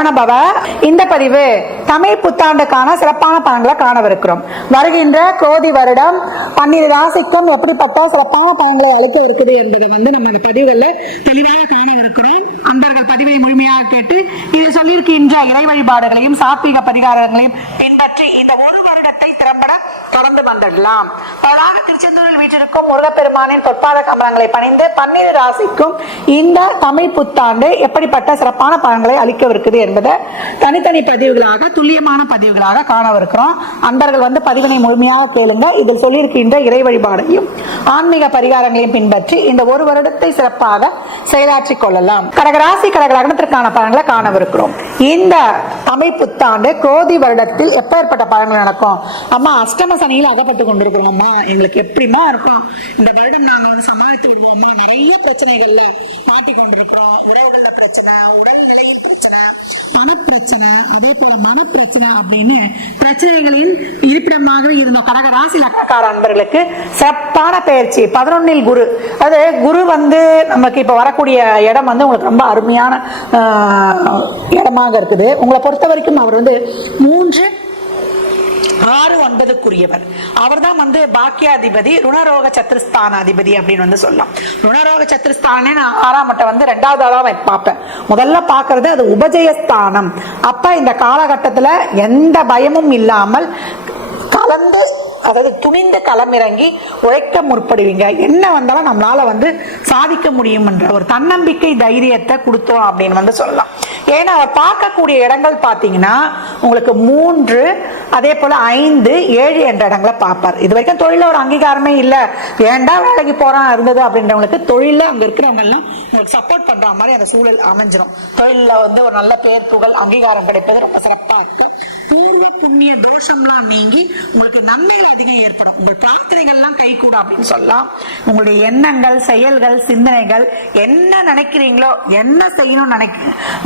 சரவணபவ. இந்த பதிவு தமிழ் புத்தாண்டுக்கான சிறப்பான பலன்களை காணவிருக்கிறோம். வருகின்ற குரோதி வருடம் 12 ராசிக்கும் எப்படிப்பட்ட சிறப்பான பலன்களை அளிக்க இருக்குது என்பதை நம்ம இந்த பதிவுகள்ல தெளிவாக காணவிருக்கிறோம். அன்பர்கள் பதிவை முழுமையாக கேட்டு இதில் சொல்லியிருக்கின்ற இறை வழிபாடுகளையும் சாத்வீக பரிகாரங்களையும் பின்பற்றி இந்த ஒரு வருடத்தை திறம்பட தொடர்ந்து வந்துடலாம். திருச்செந்தூரில் வீற்றிருக்கும் முருகப்பெருமானின் பொற்பாத கமலங்களை பணிந்து 12 ராசிக்கும் இந்த தமிழ் புத்தாண்டு எப்படிப்பட்ட சிறப்பான பலன்களை அளிக்கவிருக்குது என்பதை தனித்தனி பதிவுகளாக துல்லியமான பதிவுகளாக காணவிருக்கிறோம். அன்பர்கள் பதிவினை முழுமையாக கேளுங்க. இதில் சொல்லியிருக்கின்ற இறை வழிபாடையும் ஆன்மீக பரிகாரங்களையும் பின்பற்றி இந்த ஒரு வருடத்தை சிறப்பாக செயலாற்றிக் கொள்ளலாம். கடகராசி கடக லக்னத்திற்கான பலன்களை காணவிருக்கிறோம். இந்த தமிழ் புத்தாண்டு குரோதி வருடத்தில் எப்பேற்பட்ட பலன்கள் நடக்கும்? அம்மா அஷ்டம சனியில் அகப்பட்டு கொண்டிருக்கிறோம். அம்மா எங்களுக்கு எப்படிமா இருக்கும் இந்த வருடம்? நாங்க சமாளித்து விடுவோமா? நிறைய பிரச்சனைகள்ல மாட்டி கொண்டிருக்கிறோம். உறவுகள்ல பிரச்சனை, உடல் நிலையில் பிரச்சனை, பணப்பிரச்சனை, அதே போல மனப்பிரச்சனை அப்படின்னு பிரச்சனைகளின் இருப்பிடமாகவே இருந்த கடக ராசி லக்னக்கார அன்பர்களுக்கு சிறப்பான பயிற்சி 11 குரு. அது குரு நமக்கு இப்ப வரக்கூடிய இடம் உங்களுக்கு ரொம்ப அருமையான இடமாக இருக்குது. உங்களை பொறுத்த வரைக்கும் அவர் 3, 6, 9க்குரியவர். அவர் தான் பாக்கியாதிபதி, ருணரோக சத்துருஸ்தான அதிபதி அப்படின்னு சொல்லலாம். ருணரோக சத்துருஸ்தானே நான் 6ஆம் மட்டம் 2வது ஆளா பார்ப்பேன். முதல்ல பார்க்கறது அது உபஜயஸ்தானம். அப்ப இந்த காலகட்டத்துல எந்த பயமும் இல்லாமல் கலந்து, அதாவது துணிந்து களமிறங்கி உழைக்க முற்படுவீங்க. என்ன வந்தாலும் நம்மளால சாதிக்க முடியும் என்ற ஒரு தன்னம்பிக்கை தைரியத்தை கொடுத்தோம் அப்படின்னு சொல்லலாம். ஏன்னா அவர் பார்க்கக்கூடிய இடங்கள் பாத்தீங்கன்னா உங்களுக்கு 3, அதே போல 5, 7 என்ற இடங்களை பார்ப்பார். இது வரைக்கும் தொழில ஒரு அங்கீகாரமே இல்ல, ஏண்டா வேலைக்கு போறான் இருந்தது அப்படின்றவங்களுக்கு தொழில அங்க இருக்கிறவங்க எல்லாம் உங்களுக்கு சப்போர்ட் பண்ற மாதிரி அந்த சூழல் அமைஞ்சிடும். தொழில ஒரு நல்ல பேர் புகழ் அங்கீகாரம் கிடைப்பது ரொம்ப சிறப்பா இருக்கு. பூர்வ புண்ணிய தோஷம்லாம் நீங்கி உங்களுக்கு நன்மைகள் அதிகம் ஏற்படும். உங்கள் பிரார்த்தனைகள் எல்லாம் கை கூட அப்படின்னு சொல்லலாம். உங்களுடைய எண்ணங்கள், செயல்கள், சிந்தனைகள் என்ன நினைக்கிறீங்களோ, என்ன செய்யணும்னு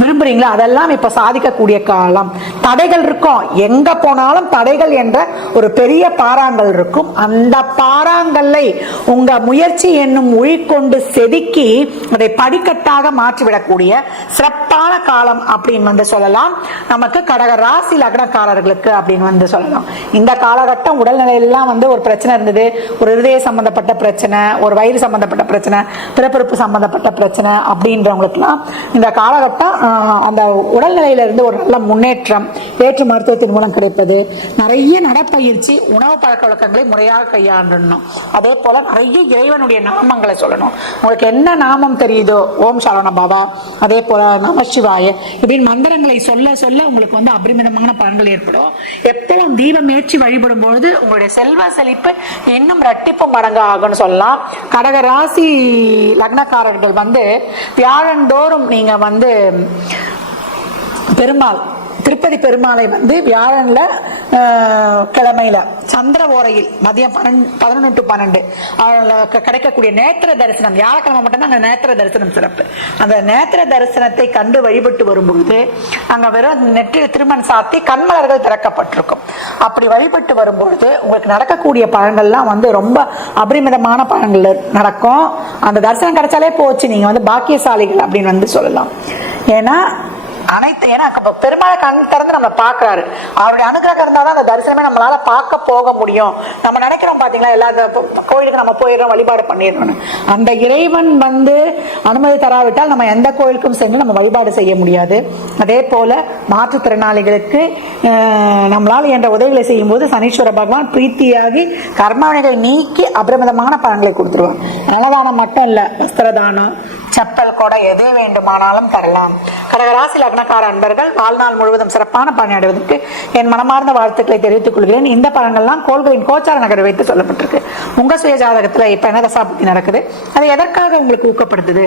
விரும்புறீங்களோ அதெல்லாம் இப்ப சாதிக்கக்கூடிய காலம். தடைகள் இருக்கும், எங்க போனாலும் தடைகள் என்ற ஒரு பெரிய பாறாங்கல் இருக்கும். அந்த பாறாங்கல்லை உங்க முயற்சி என்னும் உயிர்கொண்டு செதுக்கி அதை படிக்கட்டாக மாற்றிவிடக்கூடிய சிறப்பான காலம் அப்படின்னு சொல்லலாம். நமக்கு கடக ராசி லக்னக்காரர்களுக்கு அப்படின்னு சொல்லலாம். இந்த காலகட்டம் உடல்நிலையெல்லாம் ஒரு பிரச்சனை இருந்தது, ஒரு இருதய சம்பந்தப்பட்ட பிரச்சனை, ஒரு வயிறு சம்பந்தப்பட்ட பிரச்சனை, பிறப்புறுப்பு சம்பந்தப்பட்ட பிரச்சனை அப்படின்றவங்களுக்குலாம் இந்த காலகட்டம் அந்த உடல்நிலையில இருந்து ஒரு நல்ல முன்னேற்றம், வேற்று மருத்துவத்தின் மூலம் கிடைப்பது, நிறைய நடப்பயிற்சி, உணவு பழக்க வழக்கங்களை முறையாக கையாண்டணும். அதே போல நிறைய இறைவனுடைய நாமங்களை சொல்லணும். உங்களுக்கு என்ன நாமம் தெரியுதோ, ஓம் சரவணபவ, அதே போல நம சிவாய இப்படின்னு மந்திரங்களை சொல்ல சொல்ல உங்களுக்கு அபரிமிதமான பலன்கள் ஏற்படும். எப்பவும் தீபம் ஏற்றி வழிபடும் பொழுது உங்களுடைய செல்வ செழிப்பு இன்னும் இரட்டிப்பு மடங்கு ஆகும்னு சொல்லலாம். கடக ராசி லக்னக்காரர்கள் வியாழந்தோறும் நீங்க பெருமாள் திருப்பதி பெருமாளை வியாழன்ல கிழமையில சந்திர ஓரையில் மதியம் 11 to 12 கிடைக்கக்கூடிய நேத்திர தரிசனம், வியாழக்கிழமை மட்டும்தான் அந்த நேத்திர தரிசனம் சிறப்பு. அந்த நேத்திர தரிசனத்தை கண்டு வழிபட்டு வரும்போது அங்க வெறும் நெற்றில் திருமண் சாத்தி கண்மலர்கள் திறக்கப்பட்டிருக்கும். அப்படி வழிபட்டு வரும்பொழுது உங்களுக்கு நடக்கக்கூடிய பலன்கள்லாம் ரொம்ப அபரிமிதமான பலன்கள் நடக்கும். அந்த தரிசனம் கிடைச்சாலே போச்சு, நீங்க பாக்கியசாலிகள் அப்படின்னு சொல்லலாம். ஏன்னா பெருமாளை கண் திறந்து நம்ம பாக்குறாரு, அவருடைய அனுகிரகம் இருந்தாதான் அந்த தரிசனமே நம்மளால பார்க்க போக முடியும். நம்ம நினைக்கிறோம் பாத்தீங்களா, எல்லா கோயிலுக்கு நம்ம போயிடுறோம், வழிபாடு பண்ணிடுறோம். அந்த இறைவன் அனுமதி தராவிட்டால் நம்ம எந்த கோயிலுக்கும் சென்று நம்ம வழிபாடு செய்ய முடியாது. அதே போல மாற்றுத்திறனாளிகளுக்கு நம்மளால என்ற உதவிகளை செய்யும் போது சனீஸ்வர பகவான் பிரீத்தியாகி கர்மவினைகளை நீக்கி அபரிமிதமான பலன்களை கொடுத்துருவாங்க. அன்னதானம் மட்டும் இல்ல, வஸ்திரதானம், செப்பல் கூட எது வேண்டுமானாலும் தரலாம். கடகராசி லக்னக்கார அன்பர்கள் வாழ்நாள் முழுவதும் சிறப்பான பலன் அடைவதற்கு என் மனமார்ந்த வாழ்த்துக்களை தெரிவித்துக் கொள்கிறேன். இந்த பலன்கள்லாம் கோள்களின் கோச்சார நகரை வைத்து சொல்லப்பட்டிருக்கு. உங்க சுய ஜாதகத்துல இப்ப என்ன தசாபுத்தி நடக்குது, அது எதற்காக உங்களுக்கு ஊக்கப்படுத்துது,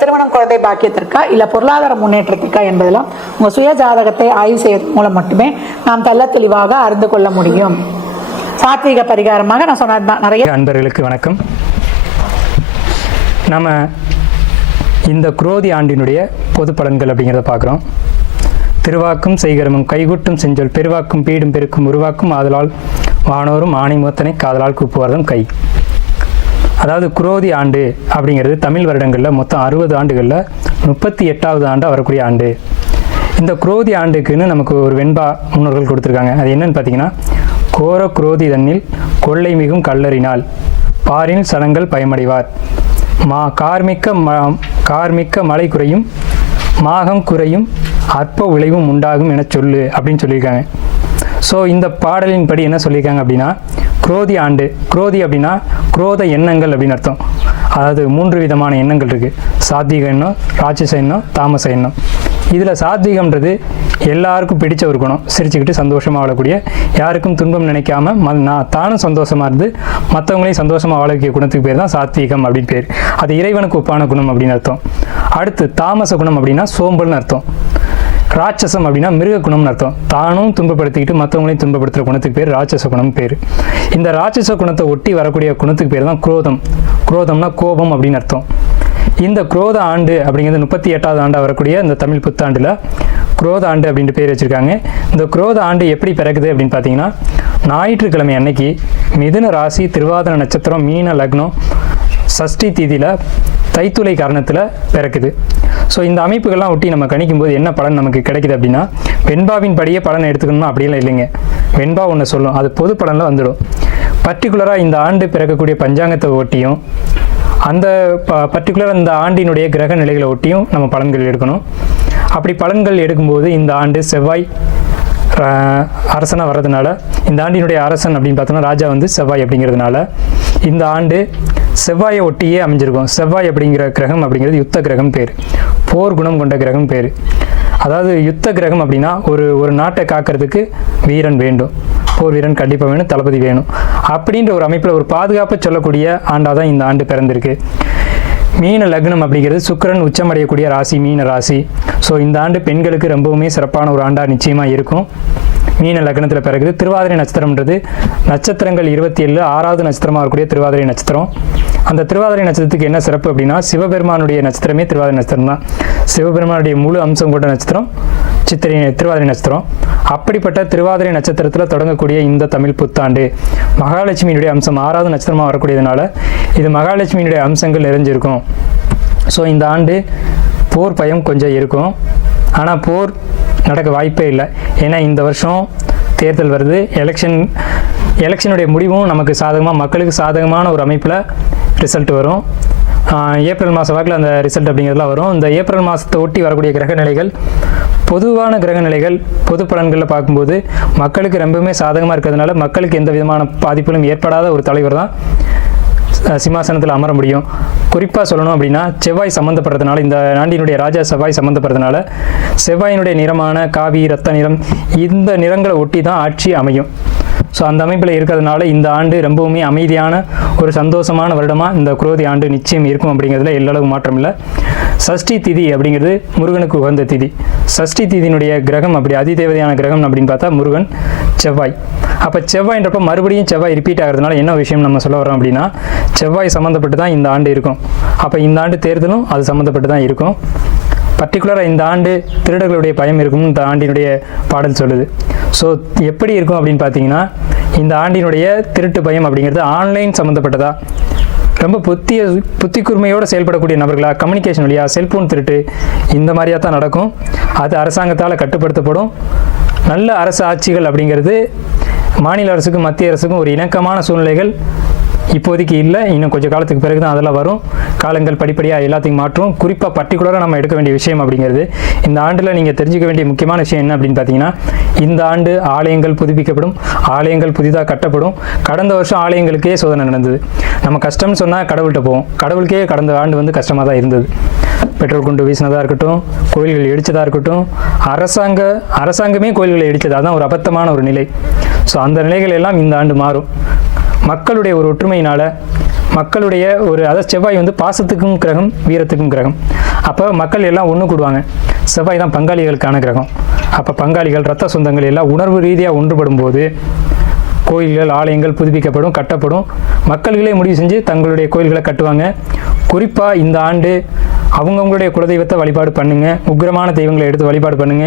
திருமணம், குழந்தை பாக்கியத்திற்கா இல்ல பொருளாதார முன்னேற்றத்திற்கா என்பதெல்லாம் உங்க சுய ஜாதகத்தை ஆய்வு செய்வதன் மூலம் மட்டுமே நாம் தெல்ல தெளிவாக அறிந்து கொள்ள முடியும். சாத்வீக பரிகாரமாக நான் சொன்னதுதான். நிறைய அன்பர்களுக்கு வணக்கம். நம்ம இந்த குரோதி ஆண்டினுடைய பொது பலன்கள் அப்படிங்கிறத பார்க்குறோம். திருவாக்கும் செய்கரமும் கைகூட்டும் செஞ்சொல் பெருவாக்கும் பீடும் பெருக்கும் உருவாக்கும் ஆதலால் வானோரும் ஆணை மூத்தனை காதலால் கூப்புவதும் கை. அதாவது குரோதி ஆண்டு அப்படிங்கிறது தமிழ் வருடங்களில் மொத்தம் 60 ஆண்டுகளில் 38வது ஆண்டாக வரக்கூடிய ஆண்டு. இந்த குரோதி ஆண்டுக்குன்னு நமக்கு ஒரு வெண்பா முன்னோர்கள் கொடுத்துருக்காங்க. அது என்னன்னு பார்த்தீங்கன்னா, கோர குரோதி தன்னில் கொள்ளை மிகும் கல்லறினால் பாரின் சனங்கள் பயமடைவார், கார்மிக்க மழை குறையும், மாகம் குறையும், அற்ப விளைவும் உண்டாகும் என சொல்லு அப்படின்னு சொல்லியிருக்காங்க. ஸோ இந்த பாடலின் படி என்ன சொல்லியிருக்காங்க அப்படின்னா, குரோதி ஆண்டு, குரோதி அப்படின்னா குரோத எண்ணங்கள் அப்படின்னு அர்த்தம். அதாவது 3 விதமான எண்ணங்கள் இருக்குது. சாத்வீக எண்ணம், ராட்சச எண்ணம், தாமச எண்ணம். இதில் சாத்வீகம்ன்றது எல்லாருக்கும் பிடிச்ச ஒரு குணம். சிரிச்சுக்கிட்டு சந்தோஷமாக வாழக்கூடிய, யாருக்கும் துன்பம் நினைக்காம நான் தானும் சந்தோஷமாக இருந்து மற்றவங்களையும் சந்தோஷமாக வாழ வைக்கிற குணத்துக்கு பேர் தான் சாத்வீகம் அப்படின்னு பேர். அது இறைவனுக்கு ஒப்பான குணம் அப்படின்னு அர்த்தம். அடுத்து தாமச குணம் அப்படின்னா சோம்பல்னு அர்த்தம். ராட்சசம் அப்படின்னா மிருக குணம்னு அர்த்தம். தானும் துன்பப்படுத்திக்கிட்டு மற்றவங்களையும் துன்பப்படுத்துகிற குணத்துக்கு பேர் ராட்சச குணம் பேர். இந்த ராட்சச குணத்தை ஒட்டி வரக்கூடிய குணத்துக்கு பேர் தான் குரோதம். குரோதம்னா கோபம் அப்படின்னு அர்த்தம். இந்த குரோத ஆண்டு அப்படிங்கிறது 38வது ஆண்டாக வரக்கூடிய இந்த தமிழ் புத்தாண்டில் குரோத ஆண்டு அப்படின்ட்டு பேர் வச்சுருக்காங்க. இந்த குரோத ஆண்டு எப்படி பிறக்குது அப்படின்னு பார்த்தீங்கன்னா, ஞாயிற்றுக்கிழமை அன்னைக்கு மிதுன ராசி, திருவாதிரை நட்சத்திரம், மீன லக்னம், சஷ்டி தீதியில் தைத்துளை காரணத்தில் பிறக்குது. ஸோ இந்த அமைப்புகள்லாம் ஒட்டி நம்ம கணிக்கும்போது என்ன பலன் நமக்கு கிடைக்குது அப்படின்னா, வெண்பாவின் படியே பலனை எடுத்துக்கணும்னா அப்படியெல்லாம் இல்லைங்க. வெண்பா ஒன்று சொல்லும், அது பொது பலனில் வந்துடும். பர்டிகுலராக இந்த ஆண்டு பிறக்கக்கூடிய பஞ்சாங்கத்தை ஒட்டியும் அந்த பர்டிகுலர் இந்த ஆண்டினுடைய கிரக நிலைகளை ஒட்டியும் நம்ம பலன்கள் எடுக்கணும். அப்படி பலன்கள் எடுக்கும்போது இந்த ஆண்டு செவ்வாய் அரசனாக வர்றதுனால, இந்த ஆண்டினுடைய அரசன் அப்படின்னு பார்த்தோன்னா ராஜா வந்து செவ்வாய் அப்படிங்கிறதுனால இந்த ஆண்டு செவ்வாயை ஒட்டியே அமைஞ்சிருக்கும். செவ்வாய் அப்படிங்கிற கிரகம் அப்படிங்கிறது யுத்த கிரகம் பேர், போர் குணம் கொண்ட கிரகம் பேர். அதாவது யுத்த கிரகம் அப்படின்னா ஒரு நாட்டை காக்கிறதுக்கு வீரன் வேண்டும், போர் வீரன் கண்டிப்பாக வேணும், தளபதி வேணும். அப்படின்ற ஒரு அமைப்பில் ஒரு பாதுகாப்பை சொல்லக்கூடிய ஆண்டாக தான் இந்த ஆண்டு பிறந்திருக்கு. மீன லக்னம் அப்படிங்கிறது சுக்கிரன் உச்சமடையக்கூடிய ராசி மீன ராசி. ஸோ இந்த ஆண்டு பெண்களுக்கு ரொம்பவுமே சிறப்பான ஒரு ஆண்டாக நிச்சயமாக இருக்கும். மீன லக்னத்தில் பிறகுது. திருவாதிரை நட்சத்திரம்ன்றது நட்சத்திரங்கள் 27 6வது நட்சத்திரமாக இருக்கக்கூடிய திருவாதிரை நட்சத்திரம். அந்த திருவாதிரை நட்சத்திரத்துக்கு என்ன சிறப்பு அப்படின்னா, சிவபெருமானுடைய நட்சத்திரமே திருவாதிரை நட்சத்திரம் தான். சிவபெருமானுடைய முழு அம்சம் கொண்ட நட்சத்திரம் திருவாதிரை நட்சத்திரம். அப்படிப்பட்ட திருவாதிரை நட்சத்திரத்தில் தொடங்கக்கூடிய இந்த தமிழ் புத்தாண்டு மகாலட்சுமியினுடைய அம்சம் 6வது நட்சத்திரமாக வரக்கூடியதுனால இது மகாலட்சுமியினுடைய அம்சங்கள் நிறைஞ்சிருக்கும். ஸோ இந்த ஆண்டு போர் பயம் கொஞ்சம் இருக்கும், ஆனால் போர் நடக்க வாய்ப்பே இல்லை. ஏன்னா இந்த வருஷம் தேர்தல் வருது, எலெக்ஷனுடைய முடிவும் நமக்கு சாதகமாக, மக்களுக்கு சாதகமான ஒரு அமைப்பில் ரிசல்ட் வரும். ஏப்ரல் மாத வாக்கில் அந்த ரிசல்ட் அப்படிங்கிறதுலாம் வரும். இந்த ஏப்ரல் மாதத்தை ஒட்டி வரக்கூடிய கிரக நிலைகள், பொதுவான கிரக நிலைகள் பொது பலன்களில் பார்க்கும்போது மக்களுக்கு ரொம்பவுமே சாதகமாக இருக்கிறதுனால மக்களுக்கு எந்த விதமான பாதிப்புகளும் ஏற்படாத ஒரு தலைவர் தான் சிம்மாசனத்தில் அமர முடியும். குறிப்பாக சொல்லணும் அப்படின்னா, செவ்வாய் சம்மந்தப்படுறதுனால, இந்த ஆண்டினுடைய ராஜா செவ்வாய் சம்மந்தப்படுறதுனால செவ்வாயினுடைய நிறமான காவி, ரத்த நிறம், இந்த நிறங்களை ஒட்டி தான் ஆட்சி அமையும். ஸோ அந்த அமைப்பில் இருக்கிறதுனால இந்த ஆண்டு ரொம்பவுமே அமைதியான ஒரு சந்தோஷமான வருடமாக இந்த குரோதி ஆண்டு நிச்சயம் இருக்கும் அப்படிங்கிறதுல எல்லளவு மாற்றம் இல்லை. சஷ்டி திதி அப்படிங்கிறது முருகனுக்கு உகந்த திதி. சஷ்டி திதியினுடைய கிரகம் அப்படி அதிதேவதையான கிரகம் அப்படின்னு பார்த்தா முருகன், செவ்வாய். அப்போ செவ்வாய்ன்றப்ப மறுபடியும் செவ்வாய் ரிப்பீட் ஆகிறதுனால என்ன விஷயம் நம்ம சொல்ல வரோம் அப்படின்னா, செவ்வாய் சம்மந்தப்பட்டு தான் இந்த ஆண்டு இருக்கும். அப்போ இந்த ஆண்டு தேர்தலும் அது சம்மந்தப்பட்டு தான் இருக்கும். பர்டிகுலராக இந்த ஆண்டு திருடர்களுடைய பயம் இருக்கும்னு இந்த ஆண்டினுடைய பாடல் சொல்லுது. ஸோ எப்படி இருக்கும் அப்படின்னு பார்த்தீங்கன்னா, இந்த ஆண்டினுடைய திருட்டு பயம் அப்படிங்கிறது ஆன்லைன் சம்மந்தப்பட்டதா, ரொம்ப புத்தி கூர்மையோடு செயல்படக்கூடிய நபர்களா, கம்யூனிகேஷன் வழியாக செல்ஃபோன் திருட்டு இந்த மாதிரியாக தான் நடக்கும். அது அரசாங்கத்தால் கட்டுப்படுத்தப்படும். நல்ல அரசு ஆட்சிகள் அப்படிங்கிறது மாநில அரசுக்கும் மத்திய அரசுக்கும் ஒரு இணக்கமான சூழ்நிலைகள் இப்போதைக்கு இல்லை. இன்னும் கொஞ்சம் காலத்துக்கு பிறகு தான் அதெல்லாம் வரும். காலங்கள் படிப்படியாக எல்லாத்தையும் மாற்றும். குறிப்பாக பர்டிகுலராக நம்ம எடுக்க வேண்டிய விஷயம் அப்படிங்கிறது, இந்த ஆண்டில் நீங்கள் தெரிஞ்சுக்க வேண்டிய முக்கியமான விஷயம் என்ன அப்படின்னு பார்த்தீங்கன்னா, இந்த ஆண்டு ஆலயங்கள் புதுப்பிக்கப்படும், ஆலயங்கள் புதிதாக கட்டப்படும். கடந்த வருஷம் ஆலயங்களுக்கே சோதனை நடந்தது. நம்ம கஷ்டம்னு சொன்னால் கடவுள்கிட்ட போவோம். கடவுளுக்கே கடந்த ஆண்டு வந்து கஷ்டமாக தான் இருந்தது. பெட்ரோல் குண்டு வீசினதாக இருக்கட்டும், கோயில்கள் இடித்ததாக இருக்கட்டும், அரசாங்கமே கோயில்களை இடித்தது. அதுதான் ஒரு அபத்தமான ஒரு நிலை. ஸோ அந்த நிலைகள் எல்லாம் இந்த ஆண்டு மாறும். மக்களுடைய ஒரு ஒற்றுமையினால், மக்களுடைய அதாவது செவ்வாய் வந்து பாசத்துக்கும் கிரகம், வீரத்துக்கும் கிரகம். அப்போ மக்கள் எல்லாம் ஒன்று கூடுவாங்க. செவ்வாய் தான் பங்காளிகளுக்கான கிரகம். அப்போ பங்காளிகள், இரத்த சொந்தங்கள் எல்லாம் உணர்வு ரீதியாக ஒன்றுபடும் போது கோயில்கள், ஆலயங்கள் புதுப்பிக்கப்படும், கட்டப்படும். மக்கள்களே முடிவு செஞ்சு தங்களுடைய கோயில்களை கட்டுவாங்க. குறிப்பாக இந்த ஆண்டு அவங்கவுங்களுடைய குலதெய்வத்தை வழிபாடு பண்ணுங்க. உக்கிரமான தெய்வங்களை எடுத்து வழிபாடு பண்ணுங்க.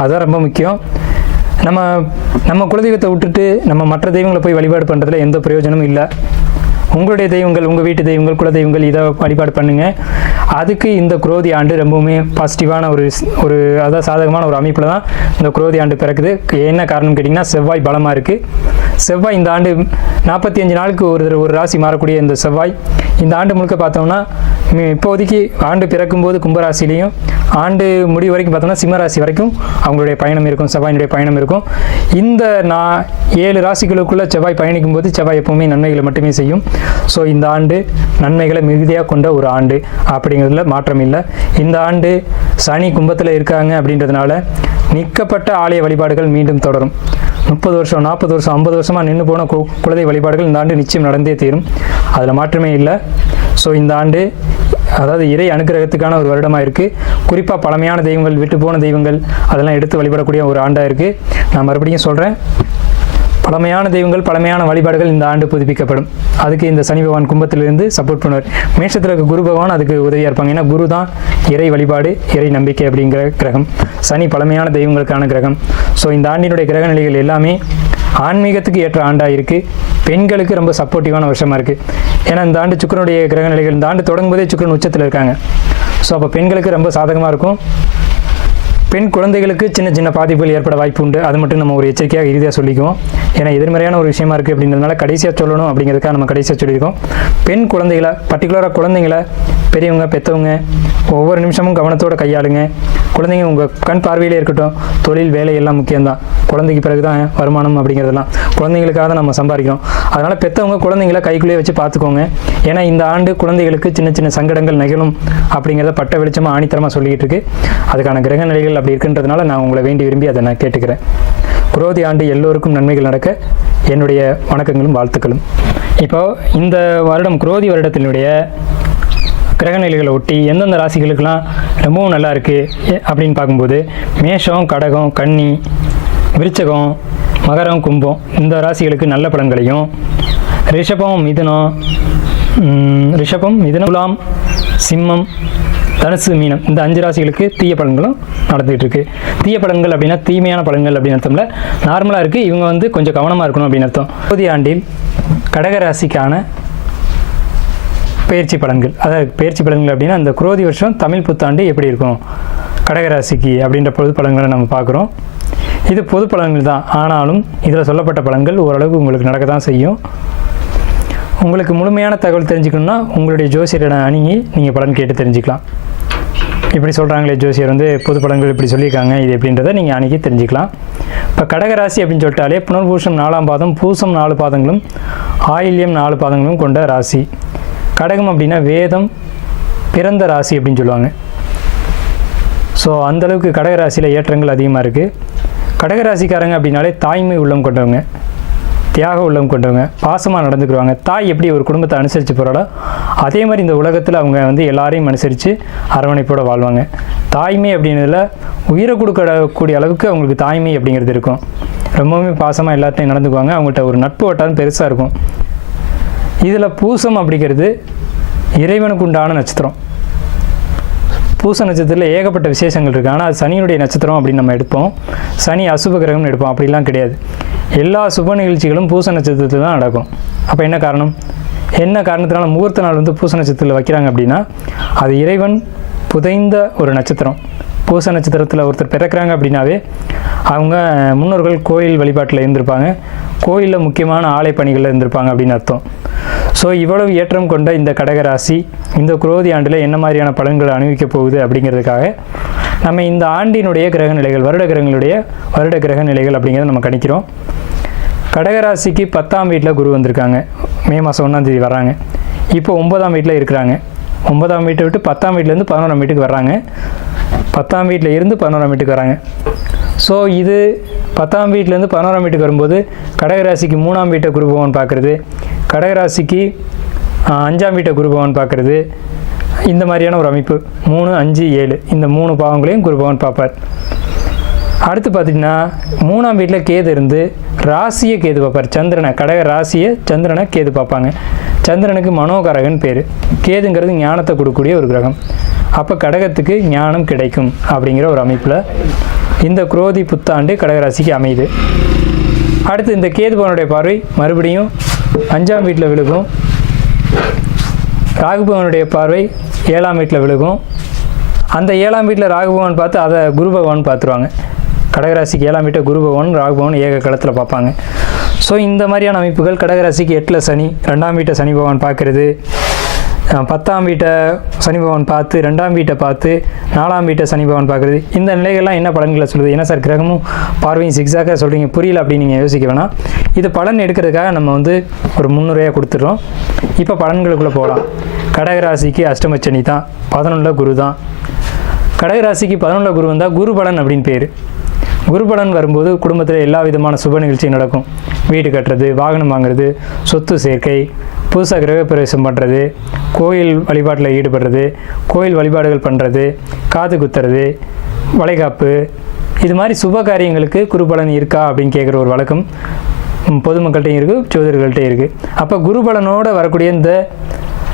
அதுதான் ரொம்ப முக்கியம். நம்ம குலதெய்வத்தை விட்டுட்டு நம்ம மற்ற தெய்வங்களை போய் வழிபாடு பண்ணுறதுல எந்த பிரயோஜனமும் இல்லை. உங்களுடைய தெய்வங்கள், உங்கள் வீட்டு தெய்வங்கள், குல தெய்வங்கள் இதை வழிபாடு பண்ணுங்கள். அதுக்கு இந்த குரோதி ஆண்டு ரொம்பவுமே பாசிட்டிவான ஒரு அதாவது சாதகமான ஒரு அமைப்பில் தான் இந்த குரோதி ஆண்டு பிறக்குது. என்ன காரணம் கேட்டிங்கன்னா, செவ்வாய் பலமாக இருக்குது. செவ்வாய் இந்த ஆண்டு 45 நாளுக்கு ஒரு ராசி மாறக்கூடிய இந்த செவ்வாய் இந்த ஆண்டு முழுக்க பார்த்தோம்னா இப்போதைக்கு ஆண்டு பிறக்கும்போது கும்பராசிலையும் ஆண்டு முடிவு வரைக்கும் பார்த்தோம்னா சிம்மராசி வரைக்கும் அவங்களுடைய பயணம் இருக்கும், செவ்வாயினுடைய பயணம் இருக்கும். இந்த 7 ராசிகளுக்குள்ள செவ்வாய் பயணிக்கும் போது செவ்வாய் எப்பவுமே நன்மைகளை மட்டுமே செய்யும். ஸோ இந்த ஆண்டு நன்மைகளை மிகுதியாக கொண்ட ஒரு ஆண்டு அப்படிங்கிறதுல மாற்றம் இல்லை. இந்த ஆண்டு சனி கும்பத்தில் இருக்காங்க அப்படின்றதுனால நிற்கப்பட்ட ஆலய வழிபாடுகள் மீண்டும் தொடரும். 30 வருஷம் 40 வருஷம் 50 வருஷமாக நின்று போன குலதெய்வ வழிபாடுகள் இந்த ஆண்டு நிச்சயம் நடந்தே தீரும், அதில் மாற்றமே இல்லை. ஸோ இந்த ஆண்டு அதாவது இறை அனுக்கிரகத்துக்கான ஒரு வருடமாக இருக்குது. குறிப்பாக பழமையான தெய்வங்கள், விட்டு போன தெய்வங்கள் அதெல்லாம் எடுத்து வழிபடக்கூடிய ஒரு ஆண்டாக இருக்குது. நான் மறுபடியும் சொல்கிறேன், பழமையான தெய்வங்கள், பழமையான வழிபாடுகள் இந்த ஆண்டு புதுப்பிக்கப்படும். அதுக்கு இந்த சனி பகவான் கும்பத்திலிருந்து சப்போர்ட் பண்ணுவார். மேஷத்தில் இருக்க குரு பகவான் அதுக்கு உதவியாக இருப்பாங்க. ஏன்னா குரு தான் இறை வழிபாடு, இறை நம்பிக்கை அப்படிங்கிற கிரகம். சனி பழமையான தெய்வங்களுக்கான கிரகம். ஸோ இந்த ஆண்டினுடைய கிரக நிலைகள் எல்லாமே ஆன்மீகத்துக்கு ஏற்ற ஆண்டாக இருக்குது. பெண்களுக்கு ரொம்ப சப்போர்ட்டிவான வருஷமாக இருக்குது. ஏன்னா இந்த ஆண்டு சுக்கிரனுடைய கிரக நிலைகள் இந்த ஆண்டு தொடங்கும் போதே சுக்கிரன் உச்சத்தில் இருக்காங்க. ஸோ அப்போ பெண்களுக்கு ரொம்ப சாதகமாக இருக்கும். பெண் குழந்தைகளுக்கு சின்ன சின்ன பாதிப்புகள் ஏற்பட வாய்ப்பு உண்டு. அது மட்டும் நம்ம ஒரு எச்சரிக்கையாக இறுதியாக சொல்லிக்குவோம். ஏன்னா எதிர்மறையான ஒரு விஷயமா இருக்குது அப்படின்றதுனால கடைசியாக சொல்லணும் அப்படிங்கிறதுக்காக நம்ம கடைசியாக சொல்லியிருக்கோம். பெண் குழந்தைகளை, பர்டிகுலராக குழந்தைங்களை பெரியவங்க பெற்றவங்க ஒவ்வொரு நிமிஷமும் கவனத்தோடு கையாளுங்க. குழந்தைங்க உங்கள் கண் பார்வையிலே இருக்கட்டும். தொழில் வேலை எல்லாம் முக்கியம்தான். குழந்தைக்கு பிறகு தான் வருமானம் அப்படிங்கிறதெல்லாம். குழந்தைங்களுக்காக தான் நம்ம சம்பாதிக்கிறோம். அதனால் பெற்றவங்க குழந்தைங்களை கைக்குள்ளேயே வச்சு பார்த்துக்கோங்க. ஏன்னா இந்த ஆண்டு குழந்தைகளுக்கு சின்ன சின்ன சங்கடங்கள் நிகழும் அப்படிங்கிறத பட்ட வெளிச்சமாக ஆணித்தரமாக சொல்லிக்கிட்டு இருக்கு. அதுக்கான கிரக நிலைகள் அப்படி இருக்குன்றதுனால நான் உங்களை வேண்டி விரும்பி அதை நான் கேட்டுக்கிறேன். குரோதி ஆண்டு எல்லோருக்கும் நன்மைகள் நடக்க என்னுடைய வணக்கங்களும் வாழ்த்துக்களும். இப்போ இந்த வருடம் குரோதி வருடத்தினுடைய கிரகநிலைகளை ஒட்டி எந்தெந்த ராசிகளுக்கெல்லாம் ரொம்பவும் நல்லா இருக்குது அப்படின்னு பார்க்கும்போது மேஷம், கடகம், கன்னி, விருச்சகம், மகரம், கும்பம் இந்த ராசிகளுக்கு நல்ல பலன்களையும், ரிஷபம், மிதுனம், துலாம், சிம்மம், தனுசு, மீனம் இந்த 5 ராசிகளுக்கு தீய பலன்களும் நடந்துகிட்டு இருக்கு. தீய பலன்கள் அப்படின்னா தீமையான பலன்கள் அப்படின்னு அர்த்தம்ல, நார்மலாக இருக்குது. இவங்க கொஞ்சம் கவனமாக இருக்கணும் அப்படின்னு அர்த்தம். புதிய ஆண்டில் கடக ராசிக்கான பயிற்சி பலன்கள், அதாவது பயிற்சி பலன்கள் அப்படின்னா அந்த குரோதி வருஷம் தமிழ் புத்தாண்டு எப்படி இருக்கும் கடகராசிக்கு அப்படின்ற பொது பலன்களை நம்ம பார்க்குறோம். இது பொது பலன்கள் தான், ஆனாலும் இதில் சொல்லப்பட்ட பலன்கள் ஓரளவுக்கு உங்களுக்கு நடக்க தான் செய்யும். உங்களுக்கு முழுமையான தகவல் தெரிஞ்சுக்கணுன்னா உங்களுடைய ஜோசியரை அணுகி நீங்கள் பலன் கேட்டு தெரிஞ்சுக்கலாம். இப்படி சொல்கிறாங்களே ஜோசியர் பொது பலன்கள் இப்படி சொல்லியிருக்காங்க, இது எப்படின்றத நீங்கள் அணுகி தெரிஞ்சுக்கலாம். இப்போ கடகராசி அப்படின்னு சொல்லிட்டாலே புனர்பூசம் 4ஆம் பாதம், பூசம் 4 பாதங்களும், ஆயில்யம் 4 பாதங்களும் கொண்ட ராசி. கடகம் அப்படின்னா வேதம் பிறந்த ராசி அப்படின்னு சொல்லுவாங்க. ஸோ அந்தளவுக்கு கடகராசியில் ஏற்றங்கள் அதிகமாக இருக்குது. கடகராசிக்காரங்க அப்படின்னாலே தாய்மை உள்ளம் கொண்டவங்க, தியாக உள்ளம் கொண்டவங்க, பாசமாக நடந்துக்குருவாங்க. தாய் எப்படி ஒரு குடும்பத்தை அனுசரித்து போகிறாலோ அதே மாதிரி இந்த உலகத்தில் அவங்க எல்லாரையும் அனுசரித்து அரவணைப்போடு வாழ்வாங்க. தாய்மை அப்படின்றதில் உயிரை கொடுக்கக்கூடிய அளவுக்கு அவங்களுக்கு தாய்மை அப்படிங்கிறது இருக்கும். ரொம்பவுமே பாசமாக எல்லாத்தையும் நடந்துக்குவாங்க. அவங்கள்ட்ட ஒரு நட்பு வட்டாரம் பெருசாக இருக்கும். இதில் பூசம் அப்படிங்கிறது இறைவனுக்கு உண்டான நட்சத்திரம். பூச நட்சத்திரத்தில் ஏகப்பட்ட விசேஷங்கள் இருக்குது. ஆனால் அது சனியுடைய நட்சத்திரம் அப்படின்னு நம்ம எடுப்போம். சனி அசுப கிரகம்னு எடுப்போம். அப்படிலாம் கிடையாது. எல்லா சுப நிகழ்ச்சிகளும் பூச நட்சத்திரத்தில் தான் நடக்கும். அப்போ என்ன காரணத்தினால முகூர்த்த நாள் பூச நட்சத்திரத்தில் வைக்கிறாங்க அப்படின்னா அது இறைவன் புதைந்த ஒரு நட்சத்திரம். பூச நட்சத்திரத்தில் ஒருத்தர் பிறக்கிறாங்க அப்படின்னாவே அவங்க முன்னோர்கள் கோயில் வழிபாட்டில் இருந்திருப்பாங்க, கோயிலில் முக்கியமான ஆலை பணிகளில் இருந்திருப்பாங்க அப்படின்னு அர்த்தம். ஸோ இவ்வளவு ஏற்றம் கொண்ட இந்த கடகராசி இந்த குரோதி ஆண்டில் என்ன மாதிரியான பலன்களை அனுபவிக்க போகுது அப்படிங்கிறதுக்காக நம்ம இந்த ஆண்டினுடைய கிரக நிலைகள், வருட கிரக நிலைகள் அப்படிங்கிறத நம்ம கணிக்கிறோம். கடகராசிக்கு 10ஆம் வீட்டில் குரு வந்திருக்காங்க. மே மாதம் 1ஆம் தேதி வர்றாங்க. இப்போ 9ஆம் வீட்டில் இருக்கிறாங்க. 9ஆம் வீட்டை விட்டு 10ஆம் வீட்டிலேருந்து 11ஆம் வீட்டுக்கு வர்றாங்க. 10ஆம் வீட்டில் இருந்து 11ஆம் வீட்டுக்கு வராங்க. ஸோ இது 10ஆம் வீட்டிலேருந்து 11ஆம் வீட்டுக்கு வரும்போது கடகராசிக்கு 3ஆம் வீட்டை குரு பகவான் பார்க்குறது, கடகராசிக்கு 5ஆம் வீட்டை குரு பகவான் பார்க்குறது, இந்த மாதிரியான ஒரு அமைப்பு 3, 5, 7 இந்த 3 பாவங்களையும் குரு பகவான் பார்ப்பார். அடுத்து பார்த்திங்கன்னா 3ஆம் வீட்டில் கேது இருந்து ராசியை கேது பார்ப்பார். சந்திரனை, கடக ராசியை சந்திரனை கேது பார்ப்பாங்க. சந்திரனுக்கு மனோகரகன் பேர். கேதுங்கிறது ஞானத்தை கொடுக்கக்கூடிய ஒரு கிரகம். அப்போ கடகத்துக்கு ஞானம் கிடைக்கும் அப்படிங்கிற ஒரு அமைப்பில் இந்த குரோதி புத்தாண்டு கடகராசிக்கு அமையுது. அடுத்து இந்த கேது பகவானுடைய பார்வை மறுபடியும் 5ஆம் வீட்டில் விழுகும். ராகு பகவானுடைய பார்வை 7ஆம் வீட்டில் விழுகும். அந்த 7ஆம் வீட்டில் ராகு பகவான் பார்த்து அதை குரு பகவான் பார்த்துருவாங்க. கடகராசிக்கு 7ஆம் வீட்டை குரு பகவான் ராகு பகவான் ஏக களத்தில் பார்ப்பாங்க. ஸோ இந்த மாதிரியான அமைப்புகள் கடகராசிக்கு 8ல் சனி, 2ஆம் வீட்டை சனி பகவான் பார்க்குறது, 10ஆம் வீட்டை சனி பகவான் பார்த்து, 2ஆம் வீட்டை பார்த்து, 4ஆம் வீட்டை சனி பகவான் பார்க்குறது, இந்த நிலைகள்லாம் என்ன பலன்களை சொல்லுது? என்ன சார் கிரகமும் பார்வையும் சிக்ஸாக சொல்கிறீங்க, புரியல அப்படின்னு நீங்கள் யோசிக்க வேணாம். இது பலன் எடுக்கிறதுக்காக நம்ம வந்து ஒரு முன்னுரையாக கொடுத்துட்றோம். இப்போ பலன்களுக்குள்ளே போகலாம். கடகராசிக்கு அஷ்டமச்சனி தான், 11 குரு தான். கடகராசிக்கு 11 குரு வந்தால் குரு பலன் அப்படின்னு பேர். குரு பலன் வரும்போது குடும்பத்தில் எல்லா விதமான சுப நிகழ்ச்சியும் நடக்கும். வீடு கட்டுறது, வாகனம் வாங்குறது, சொத்து சேர்க்கை, புதுசாக கிரகப்பிரவேசம் பண்ணுறது, கோயில் வழிபாட்டில் ஈடுபடுறது, கோயில் வழிபாடுகள் பண்ணுறது, காது குத்துறது, வளைகாப்பு, இது மாதிரி சுப காரியங்களுக்கு குரு பலன் இருக்கா அப்படின்னு கேட்குற ஒரு வழக்கம் பொதுமக்கள்கிட்டையும் இருக்குது, ஜோதிடர்கள்ட்டையும் இருக்குது. அப்போ குரு பலனோடு வரக்கூடிய இந்த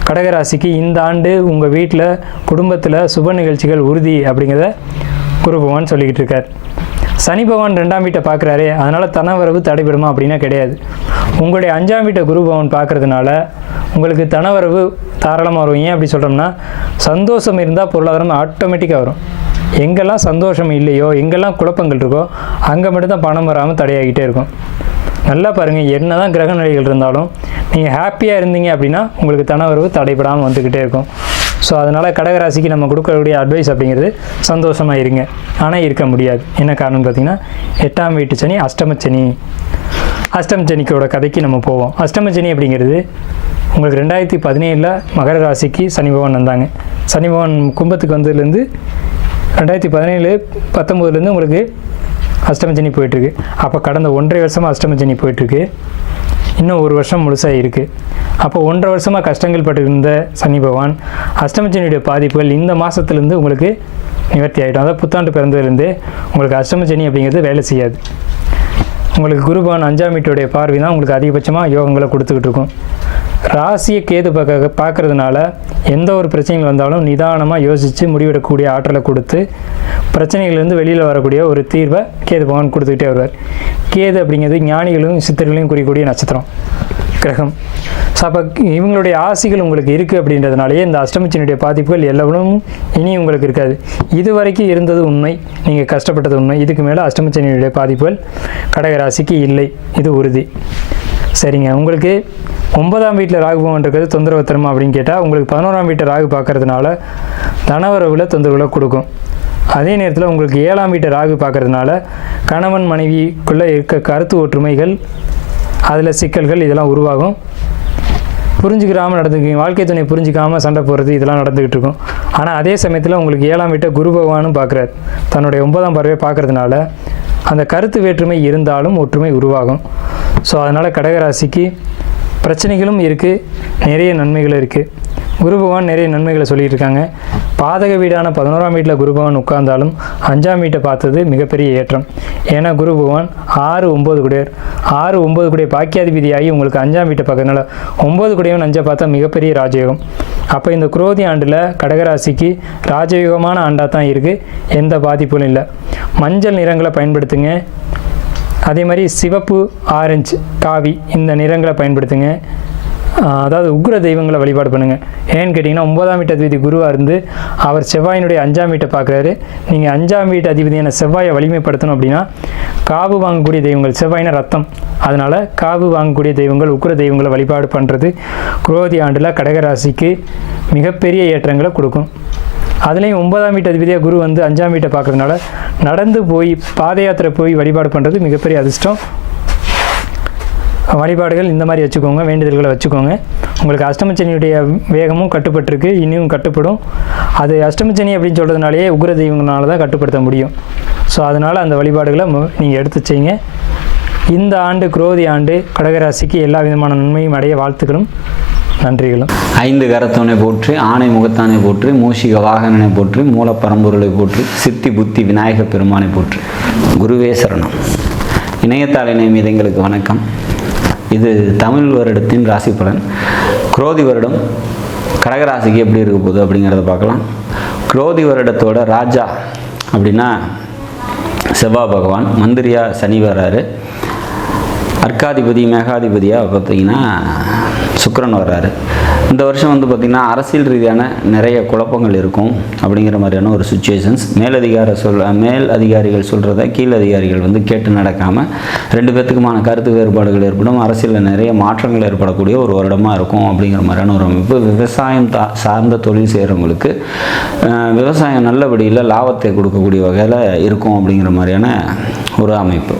கடகராசிக்கு இந்த ஆண்டு உங்கள் வீட்டில் குடும்பத்தில் சுப நிகழ்ச்சிகள் உறுதி அப்படிங்கிறத குரு பகவான் சொல்லிக்கிட்டு இருக்கார். சனி பகவான் 2ஆம் வீட்டை பார்க்குறாரு, அதனால் தனவரவு தடைபடுமா அப்படின்னா கிடையாது. உங்களுடைய 5ஆம் வீட்டை குரு பகவான் பார்க்குறதுனால உங்களுக்கு தனவரவு தாராளமாக வரும். ஏன் அப்படி சொல்கிறோம்னா, சந்தோஷம் இருந்தால் பொருளாதாரம் ஆட்டோமேட்டிக்காக வரும். எங்கெல்லாம் சந்தோஷம் இல்லையோ, எங்கெல்லாம் குழப்பங்கள் இருக்கோ, அங்கே மட்டும்தான் பணம் வராமல் தடையாகிட்டே இருக்கும். நல்லா பாருங்கள், என்ன தான் கிரக நிலைகள் இருந்தாலும் நீங்கள் ஹாப்பியாக இருந்தீங்க அப்படின்னா உங்களுக்கு தனவரவு தடைபடாமல் வந்துக்கிட்டே இருக்கும். ஸோ அதனால் கடகராசிக்கு நம்ம கொடுக்கக்கூடிய அட்வைஸ் அப்படிங்கிறது சந்தோஷமாக இருங்க. ஆனால் இருக்க முடியாது. என்ன காரணம்னு பார்த்தீங்கன்னா, 8ஆம் வீட்டு சனி, அஷ்டமச்சனி. அஷ்டமச்சனிக்கோட கதைக்கு நம்ம போவோம். அஷ்டமச்சனி அப்படிங்கிறது உங்களுக்கு 2017 மகர ராசிக்கு சனி பகவான் வந்தாங்க. சனி பகவான் கும்பத்துக்கு வந்ததுலேருந்து 2017-19 உங்களுக்கு அஷ்டமச்சனி போயிட்டுருக்கு. அப்போ கடந்த 1.5 வருஷமாக அஷ்டமச்சனி போயிட்டுருக்கு. இன்னும் 1 வருஷம் முழுசாக இருக்குது. அப்போ 1.5 வருஷமாக கஷ்டங்கள் பட்டிருந்த சனி பகவான் அஷ்டமச்சனியுடைய பாதிப்புகள் இந்த மாதத்துலேருந்து உங்களுக்கு நிவர்த்தி ஆகிடும். அதாவது புத்தாண்டு பிறந்ததுலேருந்தே உங்களுக்கு அஷ்டமச்சனி அப்படிங்கிறது வேலை செய்யாது. உங்களுக்கு குரு பகவான் 5ஆம் வீட்டுடைய பார்வை தான் உங்களுக்கு அதிகபட்சமாக யோகங்களை கொடுத்துக்கிட்டு இருக்கும். ராசியை கேது பார்க்கறதுனால எந்த ஒரு பிரச்சனைகள் வந்தாலும் நிதானமாக யோசித்து முடிவெடுக்கக்கூடிய ஆற்றலை கொடுத்து பிரச்சனைகள்லேருந்து வெளியில் வரக்கூடிய ஒரு தீர்வை கேது பகவான் கொடுத்துக்கிட்டே வருவார். கேது அப்படிங்கிறது ஞானிகளும் சித்தர்களையும் குறிக்கக்கூடிய நட்சத்திரம் கிரகம். ஸோ அப்போ இவங்களுடைய ஆசைகள் உங்களுக்கு இருக்குது அப்படின்றதுனாலேயே இந்த அஷ்டமச்சனியுடைய பாதிப்புகள் எல்லாவும் இனி உங்களுக்கு இருக்காது. இது வரைக்கும் இருந்தது உண்மை, நீங்கள் கஷ்டப்பட்டது உண்மை. இதுக்கு மேலே அஷ்டமச்சனியுடைய பாதிப்புகள் கடகராசிக்கு இல்லை, இது உறுதி. சரிங்க, உங்களுக்கு 9ஆம் வீட்டில் ராகு பகவான் இருக்கிறது தொந்தரவு தருமா அப்படின்னு கேட்டால், உங்களுக்கு 11ஆம் வீட்டை ராகு பார்க்கறதுனால தனவரவில் தொந்தரவுகளை கொடுக்கும். அதே நேரத்தில் உங்களுக்கு 7ஆம் வீட்டை ராகு பார்க்கறதுனால கணவன் மனைவிக்குள்ளே இருக்க கருத்து ஒற்றுமைகள், அதில் சிக்கல்கள் இதெல்லாம் உருவாகும். புரிஞ்சுக்கிறாமல் நடந்துக்குவீங்க, வாழ்க்கை துணை புரிஞ்சிக்காமல் சண்டை போடுறது இதெல்லாம் நடந்துக்கிட்டு இருக்கும். ஆனால் அதே சமயத்தில் உங்களுக்கு 7ஆம் வீட்டை குரு பகவானும் பார்க்குறாரு, தன்னுடைய 9ஆம் பார்வையை பார்க்கறதுனால அந்த கருத்து வேற்றுமை இருந்தாலும் ஒற்றுமை உருவாகும். ஸோ அதனால் கடகராசிக்கு பிரச்சனைகளும் இருக்குது, நிறைய நன்மைகளும் இருக்குது. குரு பகவான் நிறைய நன்மைகளை சொல்லிட்டு இருக்காங்க. பாதக வீடான 11ஆம் வீட்டில் குரு பகவான் உட்கார்ந்தாலும் 5ஆம் வீட்டை பார்த்தது மிகப்பெரிய ஏற்றம். ஏன்னா குரு பகவான் 6-9 குடையர், 6-9 குடைய பாக்கியாதிபதியாகி உங்களுக்கு 5ஆம் வீட்டை பார்க்கறதுனால 9 குடையவன் 5 பார்த்தா மிகப்பெரிய ராஜயோகம். அப்போ இந்த குரோதி ஆண்டில் கடகராசிக்கு ராஜயோகமான ஆண்டாக தான் இருக்குது, எந்த பாதிப்பும் இல்லை. மஞ்சள் நிறங்களை பயன்படுத்துங்க. அதே மாதிரி சிவப்பு, ஆரஞ்சு, காவி இந்த நிறங்களை பயன்படுத்துங்க. அதாவது உக்ர தெய்வங்களை வழிபாடு பண்ணுங்கள். ஏன்னு கேட்டிங்கன்னா 9ஆம் வீட்டு அதிபதி குருவாக இருந்து அவர் செவ்வாயினுடைய 5ஆம் வீட்டை பார்க்குறாரு. நீங்கள் 5ஆம் வீட்டு அதிபதியான செவ்வாயை வலிமைப்படுத்தணும் அப்படின்னா காவு வாங்கக்கூடிய தெய்வங்கள், செவ்வாயின ரத்தம், அதனால் காவு வாங்கக்கூடிய தெய்வங்கள், உக்ர தெய்வங்களை வழிபாடு பண்ணுறது குரோதி ஆண்டில் கடகராசிக்கு மிகப்பெரிய ஏற்றங்களை கொடுக்கும். அதுலேயும் 9ஆம் வீட்டு அதிபதியாக குரு வந்து 5ஆம் வீட்டை பார்க்குறதுனால நடந்து போய் பாத யாத்திரை போய் வழிபாடு பண்ணுறது மிகப்பெரிய அதிர்ஷ்டம். வழிபாடுகள் இந்த மாதிரி வச்சுக்கோங்க, வேண்டுதல்களை வச்சுக்கோங்க. உங்களுக்கு அஷ்டமச்சனியுடைய வேகமும் கட்டுப்பட்டுருக்கு, இனியும் கட்டுப்படும். அது அஷ்டமச்சனி அப்படின்னு சொல்கிறதுனாலேயே உக்ர தெய்வங்களால தான் கட்டுப்படுத்த முடியும். ஸோ அதனால் அந்த வழிபாடுகளை நீங்கள் எடுத்து செய்யுங்க. இந்த ஆண்டு குரோதி ஆண்டு கடகராசிக்கு எல்லா விதமான நன்மையும் அடைய வாழ்த்துக்களும் நன்றிகளும். 5 கரத்தவனை போற்றி, ஆணை முகத்தானை போற்றி, மூஷிக வாகனனை போற்றி, மூலப்பரம்பொருளை போற்றி, சித்தி புத்தி விநாயக பெருமானை போற்றி. குருவே சரணம். இணையத்தாள் இணையம் எங்களுக்கு வணக்கம். இது தமிழ் வருடத்தின் ராசி பலன். குரோதி வருடம் கடகராசிக்கு எப்படி இருக்க போகுது அப்படிங்கிறத பார்க்கலாம். குரோதி வருடத்தோட ராஜா அப்படின்னா செவ்வாய் பகவான், மந்திரியாக சனி வர்றாரு, அர்க்காதிபதி மேகாதிபதியாக பார்த்தீங்கன்னா சுக்கிரன் வர்றாரு. இந்த வருஷம் வந்து பார்த்திங்கன்னா அரசியல் ரீதியான நிறைய குழப்பங்கள் இருக்கும் அப்படிங்கிற மாதிரியான ஒரு சுச்சுவேஷன்ஸ். மேல் அதிகாரிகள் சொல்கிறத கீழ் அதிகாரிகள் வந்து கேட்டு நடக்காமல் 2 பேர்த்துக்குமான கருத்து வேறுபாடுகள் ஏற்படும். அரசியலில் நிறைய மாற்றங்கள் ஏற்படக்கூடிய ஒரு வருடமாக இருக்கும் அப்படிங்கிற மாதிரியான ஒரு அமைப்பு. விவசாயம் சார்ந்த தொழில் செய்கிறவங்களுக்கு விவசாயம் நல்லபடியில் லாபத்தை கொடுக்கக்கூடிய வகையில் இருக்கும் அப்படிங்கிற மாதிரியான ஒரு அமைப்பு.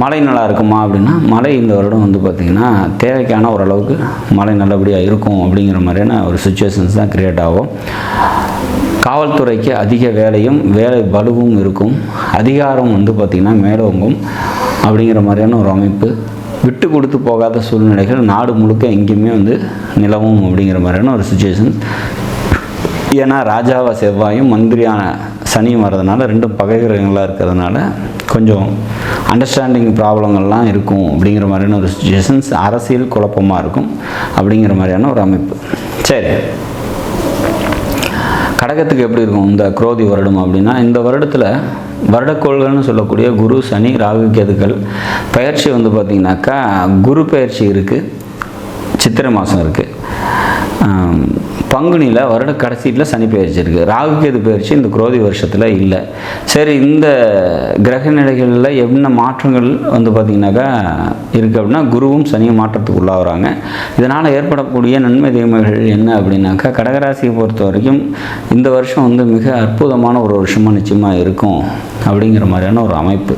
மழை நல்லா இருக்குமா அப்படின்னா, மழை இந்த வருடம் வந்து பார்த்திங்கன்னா தேவைக்கான ஓரளவுக்கு மழை நல்லபடியாக இருக்கும் அப்படிங்கிற மாதிரியான ஒரு சுச்சுவேஷன்ஸ் தான் க்ரியேட் ஆகும். காவல்துறைக்கு அதிக வேலை பலுவும் இருக்கும். அதிகாரம் வந்து பார்த்திங்கன்னா மேலோங்கும் அப்படிங்கிற மாதிரியான ஒரு அமைப்பு. விட்டு கொடுத்து போகாத சூழ்நிலைகள் நாடு முழுக்க எங்கேயுமே வந்து நிலவும் அப்படிங்கிற மாதிரியான ஒரு சுச்சுவேஷன். ஏன்னா ராஜாவா செவ்வாயும் மந்திரியான சனியும் வர்றதுனால 2 பகை கிரகங்களாக இருக்கிறதுனால கொஞ்சம் அண்டர்ஸ்டாண்டிங் ப்ராப்ளங்கள்லாம் இருக்கும் அப்படிங்கிற மாதிரியான ஒரு சுச்சுவேஷன்ஸ். அரசியல் குழப்பமாக இருக்கும் அப்படிங்கிற மாதிரியான ஒரு அமைப்பு. சரி, கடகத்துக்கு எப்படி இருக்கும் இந்த குரோதி வருடம் அப்படின்னா, இந்த வருடத்தில் வருடக்கோள்கள்னு சொல்லக்கூடிய குரு, சனி, ராகு, கேதுக்கள் பயிற்சி வந்து பார்த்திங்கனாக்கா குரு பயிற்சி இருக்குது, சித்திரை மாதம் இருக்குது, பங்குனியில் வருட கடைசியில் சனி பயிற்சி இருக்குது, ராகு கேது பயிற்சி இந்த குரோதி வருஷத்தில் இல்லை. சரி, இந்த கிரக நிலைகளில் என்ன மாற்றங்கள் வந்து பார்த்திங்கனாக்கா இருக்குது அப்படின்னா, குருவும் சனியும் மாற்றத்துக்கு உள்ளாகிறாங்க. இதனால் ஏற்படக்கூடிய நன்மை தீமைகள் என்ன அப்படின்னாக்கா, கடகராசியை பொறுத்த வரைக்கும் இந்த வருஷம் வந்து மிக அற்புதமான ஒரு வருஷமாக நிச்சயமாக இருக்கும் அப்படிங்கிற மாதிரியான ஒரு அமைப்பு.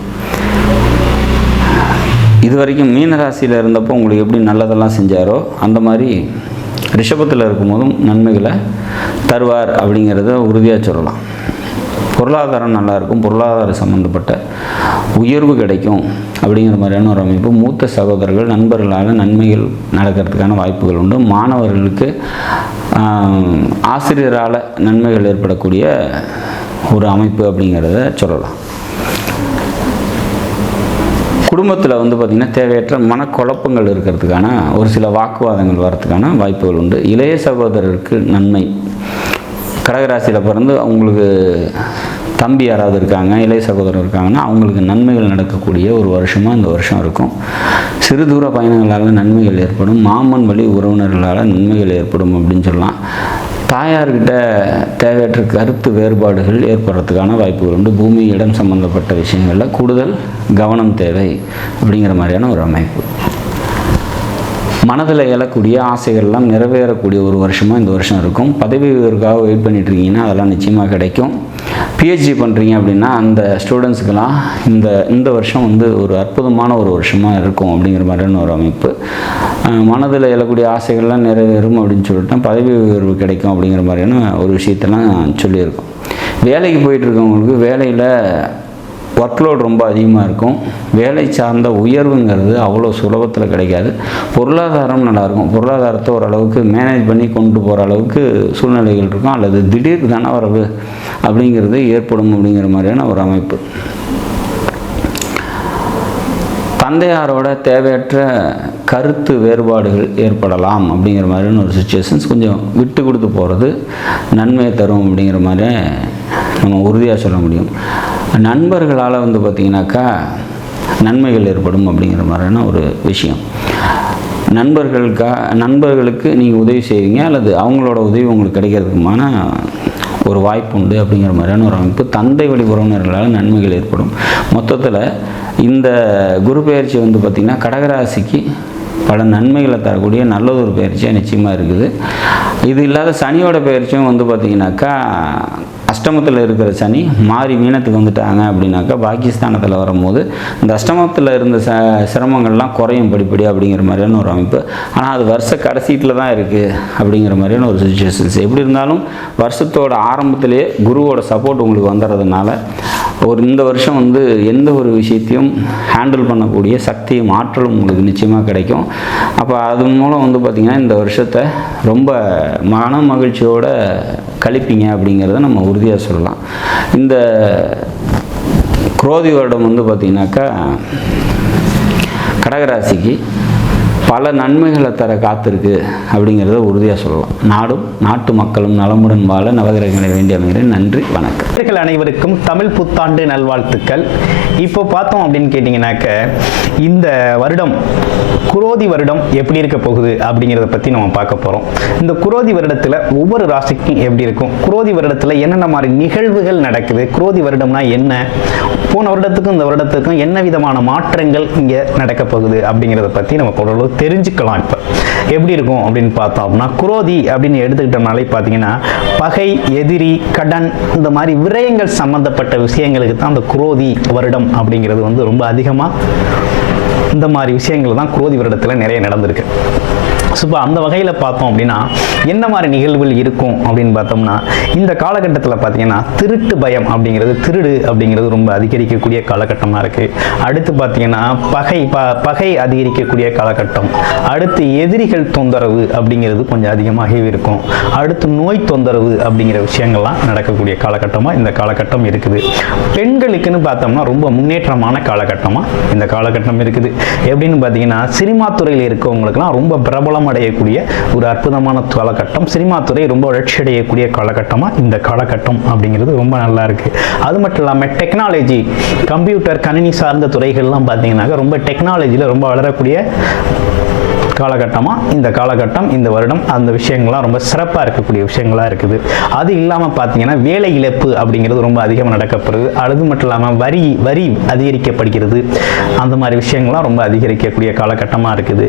இது வரைக்கும் மீனராசியில் இருந்தப்போ உங்களுக்கு எப்படி நல்லதெல்லாம் செஞ்சாரோ அந்த மாதிரி ரிஷபத்தில் இருக்கும்போதும் நன்மைகளை தருவார் அப்படிங்கிறத உறுதியாக சொல்லலாம். பொருளாதாரம் நல்லாயிருக்கும், பொருளாதார சம்மந்தப்பட்ட உயர்வு கிடைக்கும் அப்படிங்கிற மாதிரியான ஒரு அமைப்பு. மூத்த சகோதரர்கள், நண்பர்களால் நன்மைகள் நடக்கிறதுக்கான வாய்ப்புகள் உண்டு. மாணவர்களுக்கு ஆசிரியரால் நன்மைகள் ஏற்படக்கூடிய ஒரு அமைப்பு அப்படிங்கிறத சொல்லலாம். குடும்பத்தில் வந்து பார்த்திங்கன்னா தேவையற்ற மனக்குழப்பங்கள் இருக்கிறதுக்கான ஒரு சில வாக்குவாதங்கள் வரதுக்கான வாய்ப்புகள் உண்டு. இளைய சகோதரருக்கு நன்மை. கடகராசியில் பிறந்து அவங்களுக்கு தம்பி யாராவது இருக்காங்க, இளைய சகோதரர் இருக்காங்கன்னா அவங்களுக்கு நன்மைகள் நடக்கக்கூடிய ஒரு வருஷமாக இந்த வருஷம் இருக்கும். சிறு தூர பயணங்களால் நன்மைகள் ஏற்படும். மாமன் வழி உறவினர்களால் நன்மைகள் ஏற்படும் அப்படின்னு சொல்லலாம். தாயார்கிட்ட தேவையற்ற கருத்து வேறுபாடுகள் ஏற்படுறதுக்கான வாய்ப்புகள் உண்டு. பூமி, இடம் சம்பந்தப்பட்ட விஷயங்களில் கூடுதல் கவனம் தேவை அப்படிங்கிற மாதிரியான ஒரு அமைப்பு. மனதில் எழக்கூடிய ஆசைகள்லாம் நிறைவேறக்கூடிய ஒரு வருஷமாக இந்த வருஷம் இருக்கும். பதவி உயர்வுக்காக வெயிட் பண்ணிட்டுருக்கீங்கன்னா அதெல்லாம் நிச்சயமாக கிடைக்கும். பிஹெச்டி பண்ணுறீங்க அப்படின்னா அந்த ஸ்டூடெண்ட்ஸுக்கெல்லாம் இந்த வருஷம் வந்து ஒரு அற்புதமான ஒரு வருஷமாக இருக்கும் அப்படிங்கிற மாதிரியான ஒரு அமைப்பு. மனதில் எழக்கூடிய ஆசைகள்லாம் நிறைவேறும் அப்படின்னு சொல்லிட்டு பதவி உயர்வு கிடைக்கும் அப்படிங்கிற மாதிரியான ஒரு விஷயத்தெல்லாம் சொல்லியிருக்கோம். வேலைக்கு போயிட்டுருக்கவங்களுக்கு வேலையில் ஒர்க்லோட் ரொம்ப அதிகமாக இருக்கும். வேலை சார்ந்த உயர்வுங்கிறது அவ்வளோ சுலபத்தில் கிடைக்காது. பொருளாதாரம் நல்லாயிருக்கும். பொருளாதாரத்தை ஓரளவுக்கு மேனேஜ் பண்ணி கொண்டு போகிற அளவுக்கு சூழ்நிலைகள் இருக்கும். அல்லது திடீர் தனவரவு அப்படிங்கிறது ஏற்படும் அப்படிங்கிற மாதிரியான ஒரு அமைப்பு. தந்தையாரோட தேவையற்ற கருத்து வேறுபாடுகள் ஏற்படலாம் அப்படிங்கிற மாதிரியான ஒரு சுச்சுவேஷன்ஸ். கொஞ்சம் விட்டு கொடுத்து போகிறது நன்மையை தரும் அப்படிங்கிற மாதிரி நம்ம உறுதியாக சொல்ல முடியும். நண்பர்களால் வந்து பார்த்திங்கனாக்கா நன்மைகள் ஏற்படும் அப்படிங்கிற மாதிரியான ஒரு விஷயம். நண்பர்களுக்கு நீங்கள் உதவி செய்வீங்க அல்லது அவங்களோட உதவி உங்களுக்கு கிடைக்கிறதுக்குமான ஒரு வாய்ப்பு உண்டு அப்படிங்கிற மாதிரியான ஒரு அமைப்பு. தந்தை வழி உறவினர்களால் நன்மைகள் ஏற்படும். மொத்தத்தில் இந்த குரு பெயர்ச்சி வந்து பார்த்திங்கன்னா கடகராசிக்கு பல நன்மைகளை தரக்கூடிய நல்லதொரு பயிற்சியாக நிச்சயமாக இருக்குது. இது இல்லாத சனியோட பயிற்சியும் வந்து பார்த்திங்கனாக்கா அஷ்டமத்தில் இருக்கிற சனி மாறி மீனத்துக்கு வந்துட்டாங்க அப்படின்னாக்கா பாகிஸ்தானத்தில் வரும்போது இந்த அஷ்டமத்தில் இருந்த சிரமங்கள்லாம் குறையும் படிப்படி அப்படிங்கிற மாதிரியான ஒரு அமைப்பு. ஆனால் அது வருஷ கடைசீட்டில் தான் இருக்குது அப்படிங்கிற மாதிரியான ஒரு சுச்சுவேஷன்ஸ். எப்படி இருந்தாலும் வருஷத்தோட ஆரம்பத்திலேயே குருவோட சப்போர்ட் உங்களுக்கு வந்துடுறதுனால இந்த வருஷம் வந்து எந்த ஒரு விஷயத்தையும் ஹேண்டில் பண்ணக்கூடிய சக்தியும் ஆற்றலும் உங்களுக்கு நிச்சயமாக கிடைக்கும். அப்போ அது மூலம் வந்து பார்த்திங்கன்னா இந்த வருஷத்தை ரொம்ப மன மகிழ்ச்சியோடு கழிப்பீங்க அப்படிங்கிறத நம்ம உறுதியாக சொல்லலாம். இந்த குரோதி வருடம் வந்து பார்த்திங்கனாக்கா கடகராசிக்கு பல நன்மைகளை தர காத்திருக்கு அப்படிங்கிறத உறுதியாக சொல்லலாம். நாடும் நாட்டு மக்களும் நலமுடன் வாழ நவகிரகங்களை வேண்டி அமைகிறேன். நன்றி, வணக்கம். அனைவருக்கும் தமிழ் புத்தாண்டு நல்வாழ்த்துக்கள். இப்போ பார்த்தோம் அப்படின்னு கேட்டிங்கனாக்க, இந்த வருடம் குரோதி வருடம் எப்படி இருக்க போகுது அப்படிங்கிறத பற்றி நம்ம பார்க்க போகிறோம். இந்த குரோதி வருடத்தில் ஒவ்வொரு ராசிக்கும் எப்படி இருக்கும், குரோதி வருடத்தில் என்னென்ன மாதிரி நிகழ்வுகள் நடக்குது, குரோதி வருடம்னா என்ன, போன வருடத்துக்கும் இந்த வருடத்துக்கும் என்ன விதமான மாற்றங்கள் இங்கே நடக்க போகுது அப்படிங்கிறத பற்றி நம்ம ஓரளவு தெரிஞ்சுக்கலாம். இப்போ எப்படி இருக்கும் அப்படின்னு பார்த்தோம் அப்படின்னா, குரோதி அப்படின்னு எடுத்துக்கிட்டோம்னாலே பார்த்தீங்கன்னா பகை, எதிரி, கடன், இந்த மாதிரி விரயங்கள் சம்பந்தப்பட்ட விஷயங்களுக்கு தான் அந்த குரோதி வருடம் அப்படிங்கிறது வந்து ரொம்ப அதிகமாக இந்த மாதிரி விஷயங்கள் தான் குரோதி வருடத்தில் நிறைய நடந்திருக்கு. ஸோ இப்போ அந்த வகையில் பார்த்தோம் அப்படின்னா என்ன மாதிரி நிகழ்வுகள் இருக்கும் அப்படின்னு பார்த்தோம்னா, இந்த காலகட்டத்தில் பார்த்தீங்கன்னா திருட்டு பயம் அப்படிங்கிறது, திருடு அப்படிங்கிறது ரொம்ப அதிகரிக்கக்கூடிய காலகட்டமாக இருக்குது. அடுத்து பார்த்தீங்கன்னா பகை அதிகரிக்கக்கூடிய காலகட்டம். அடுத்து எதிரிகள் தொந்தரவு அப்படிங்கிறது கொஞ்சம் அதிகமாகவே இருக்கும். அடுத்து நோய் தொந்தரவு அப்படிங்கிற விஷயங்கள்லாம் நடக்கக்கூடிய காலகட்டமாக இந்த காலகட்டம் இருக்குது. பெண்களுக்குன்னு பார்த்தோம்னா ரொம்ப முன்னேற்றமான காலகட்டமாக இந்த காலகட்டம் இருக்குது. எப்படின்னு பார்த்தீங்கன்னா, சினிமா துறையில் இருக்கவங்களுக்குலாம் ரொம்ப பிரபலம் அடையக்கூடிய ஒரு அற்புதமான காலகட்டம். சினிமா துறை ரொம்ப வளர்ச்சி அடையக்கூடிய காலகட்டமாக இந்த காலகட்டம் அப்படிங்கிறது ரொம்ப நல்லா இருக்கு. அது மட்டும் இல்லாமல் டெக்னாலஜி, கம்ப்யூட்டர், கணினி சார்ந்த துறைகள்லாம் பார்த்தீங்கன்னாக்க ரொம்ப டெக்னாலஜியில் ரொம்ப வளரக்கூடிய காலகட்டமாக இந்த காலகட்டம், இந்த வருடம் அந்த விஷயங்கள்லாம் ரொம்ப சிறப்பாக இருக்கக்கூடிய விஷயங்களாக இருக்குது. அது இல்லாமல் பார்த்தீங்கன்னா வேலை இழப்பு அப்படிங்கிறது ரொம்ப அதிகமாக நடக்கப்படுது. அது மட்டும் இல்லாமல் வரி அதிகரிக்கப்படுகிறது. அந்த மாதிரி விஷயங்கள்லாம் ரொம்ப அதிகரிக்கக்கூடிய காலகட்டமாக இருக்குது.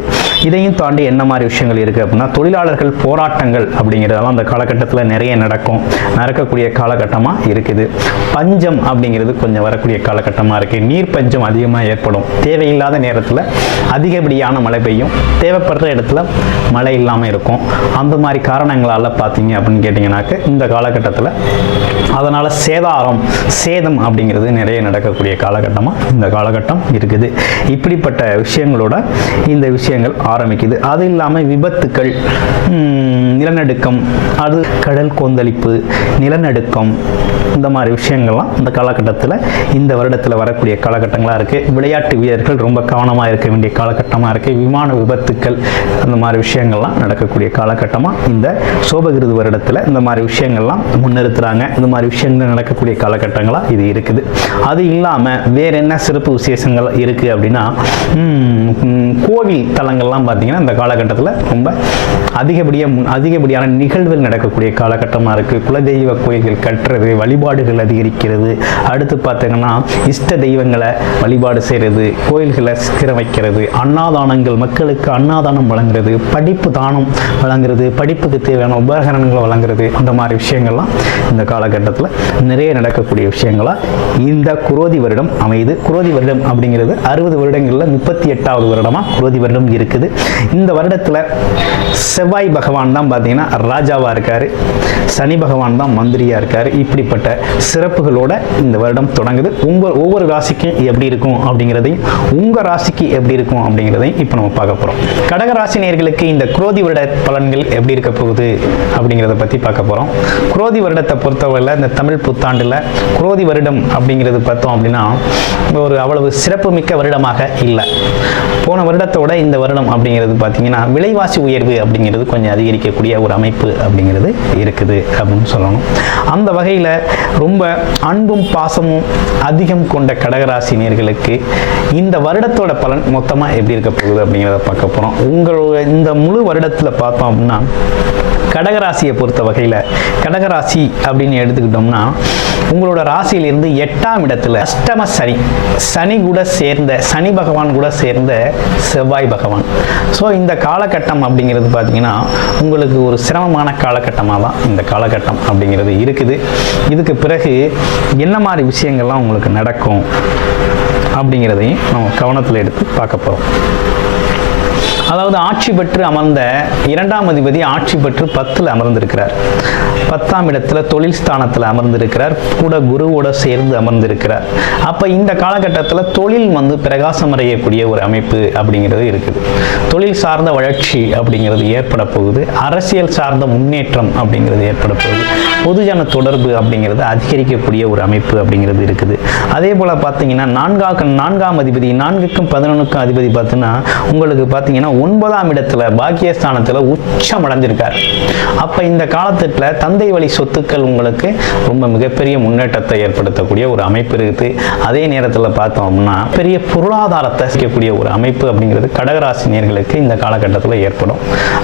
இதையும் தாண்டி என்ன மாதிரி விஷயங்கள் இருக்குது அப்படின்னா, தொழிலாளர்கள் போராட்டங்கள் அப்படிங்கிறதெல்லாம் அந்த காலகட்டத்தில் நிறைய நடக்கக்கூடிய காலகட்டமாக இருக்குது. பஞ்சம் அப்படிங்கிறது கொஞ்சம் வரக்கூடிய காலகட்டமாக இருக்குது. நீர் பஞ்சம் அதிகமாக ஏற்படும். தேவையில்லாத நேரத்தில் அதிகப்படியான மழை பெய்யும், தேவைப்படுற இடத்துல மழை இல்லாமல் இருக்கும். அந்த மாதிரி காரணங்களால் பார்த்தீங்க அப்படின்னு கேட்டிங்கனாக்க இந்த காலகட்டத்தில் அதனால் சேதம் அப்படிங்கிறது நிறைய நடக்கக்கூடிய காலகட்டமாக இந்த காலகட்டம் இருக்குது. இப்படிப்பட்ட விஷயங்களோட இந்த விஷயங்கள் ஆரம்பிக்குது. அது இல்லாமல் விபத்துக்கள், நிலநடுக்கம், அது கடல் கொந்தளிப்பு, நிலநடுக்கம், இந்த மாதிரி விஷயங்கள்லாம் இந்த காலகட்டத்தில் இந்த வருடத்தில் வரக்கூடிய காலகட்டங்களாக இருக்குது. விளையாட்டு வீரர்கள் ரொம்ப கவனமாக இருக்க வேண்டிய காலகட்டமாக இருக்குது. விமான விபத்துக்கள், அந்த மாதிரி விஷயங்கள்லாம் நடக்கக்கூடிய காலகட்டமாக இந்த சோபகிருது வருடத்தில் இந்த மாதிரி விஷயங்கள்லாம் முன்னிறுத்துறாங்க. இந்த மாதிரி விஷயங்கள் நடக்கக்கூடிய காலகட்டங்களாக இது இருக்குது. அது இல்லாமல் வேற என்ன சிறப்பு விசேஷங்கள் இருக்குது அப்படின்னா, கோவில் தலங்கள்லாம் பார்த்தீங்கன்னா இந்த காலகட்டத்தில் ரொம்ப அதிகப்படியான நிகழ்வுகள் நடக்கக்கூடிய காலகட்டமாக இருக்குது. குலதெய்வ கோயில்கள் கட்டுறது, வழிபாடுகள் அதிகரிக்கிறது. அடுத்து பார்த்தீங்கன்னா இஷ்ட தெய்வங்களை வழிபாடு செய்கிறது, கோயில்களை சீரமைக்கிறது, அன்னதானங்கள், மக்களுக்கு அன்னதானம் வழங்குறது, படிப்பு தானம் வழங்குறது, படிப்புக்கு தேவையான உபகரணங்களை வழங்குறது, அந்த மாதிரி விஷயங்கள்லாம் இந்த காலகட்டத்தில் நிறைய நடக்கக்கூடிய விஷயங்களாக இந்த குரோதி வருடம் அமையுது. குரோதி வருடம் அப்படிங்கிறது 60 வருடங்களில் 38வது வருடமாக குரோதி வருடம் இருக்குது. இந்த வருடத்தில் செவ்வாய் பகவான் தான் பார்த்தீங்கன்னா ராஜாவாக இருக்கார், சனி பகவான் தான் மந்திரியாக இருக்கார். இப்படிப்பட்ட சிறப்புகளோட இந்த வருடம் தொடங்குது. ஒவ்வொரு ராசிக்கும் எப்படி இருக்கும் அப்படிங்கிறதையும், உங்கள் ராசிக்கு எப்படி இருக்கும் அப்படிங்கிறதையும் இப்போ நம்ம பார்க்க போகிறோம். கடக ராசி நேயர்களுக்கு இந்த குரோதி வருட பலன்கள் எப்படி இருக்க போகுது அப்படிங்கிறத பற்றி பார்க்க போகிறோம். குரோதி வருடத்தை பொறுத்தவரையில் இந்த தமிழ் புத்தாண்டில் குரோதி வருடம் அப்படிங்கிறது பார்த்தோம் அப்படின்னா ஒரு அவ்வளவு சிறப்பு மிக்க வருடமாக இல்லை. போன வருடத்தோட இந்த வருடம் அப்படிங்கிறது பார்த்தீங்கன்னா விலைவாசி உயர்வு அப்படிங்கிறது கொஞ்சம் அதிகரிக்கக்கூடிய ஒரு அமைப்பு அப்படிங்கிறது இருக்குது அப்படின்னு சொல்லணும். அந்த வகையில் ரொம்ப அன்பும் பாசமும் அதிகம் கொண்ட கடகராசி நேயர்களுக்கு இந்த வருடத்தோட பலன் மொத்தமாக எப்படி இருக்க போகுது அப்படிங்கிறத பார்க்க போகிறோம். உங்களோட இந்த முழு வருடத்தில் பார்த்தோம் அப்படின்னா கடகராசியை பொறுத்த வகையில், கடகராசி அப்படின்னு எடுத்துக்கிட்டோம்னா உங்களோட ராசியிலிருந்து 8ஆம் இடத்துல அஷ்டம சனி கூட சேர்ந்த, சனி பகவான் கூட சேர்ந்த செவ்வாய் பகவான். ஸோ இந்த காலகட்டம் அப்படிங்கிறது பார்த்தீங்கன்னா உங்களுக்கு ஒரு சிரமமான காலகட்டமாக தான் இந்த காலகட்டம் அப்படிங்கிறது இருக்குது. இதுக்கு பிறகு என்ன மாதிரி விஷயங்கள்லாம் உங்களுக்கு நடக்கும் அப்படிங்கிறதையும் நம்ம கவனத்தில் எடுத்து பார்க்க போகிறோம். அதாவது ஆட்சி பெற்று அமர்ந்த 2ஆம் அதிபதி ஆட்சி பெற்று 10ல் அமர்ந்திருக்கிறார். 10ஆம் இடத்துல தொழில் ஸ்தானத்தில் அமர்ந்திருக்கிறார், கூட குருவோட சேர்ந்து அமர்ந்திருக்கிறார். அப்போ இந்த காலகட்டத்தில் தொழில் பிரகாசம் அடையக்கூடிய ஒரு அமைப்பு அப்படிங்கிறது இருக்குது. தொழில் சார்ந்த வளர்ச்சி அப்படிங்கிறது ஏற்பட போகுது. அரசியல் சார்ந்த முன்னேற்றம் அப்படிங்கிறது ஏற்பட போகுது. பொதுஜன தொடர்பு அப்படிங்கிறது அதிகரிக்கக்கூடிய ஒரு அமைப்பு அப்படிங்கிறது இருக்குது. அதே போல் பார்த்தீங்கன்னா 4ஆம் அதிபதி, 4க்கும் 11க்கும் அதிபதி பார்த்தீங்கன்னா உங்களுக்கு பார்த்தீங்கன்னா 9ஆம் இடத்துல பாக்கியஸ்தானத்தில் உச்சம் அடைஞ்சிருக்கார். அப்போ இந்த காலத்துல தந்தை வழி சொத்துக்கள் உங்களுக்கு ரொம்ப மிகப்பெரிய முன்னேற்றத்தை ஏற்படுத்தக்கூடிய ஒரு அமைப்பு இருக்குது. அதே நேரத்தில் பார்த்தோம்னா பெரிய பொருளாதாரத்தை செய்யக்கூடிய ஒரு அமைப்பு அப்படிங்கிறது கடகராசினியர்களுக்கு இந்த காலகட்டத்தில் ஏற்படும்.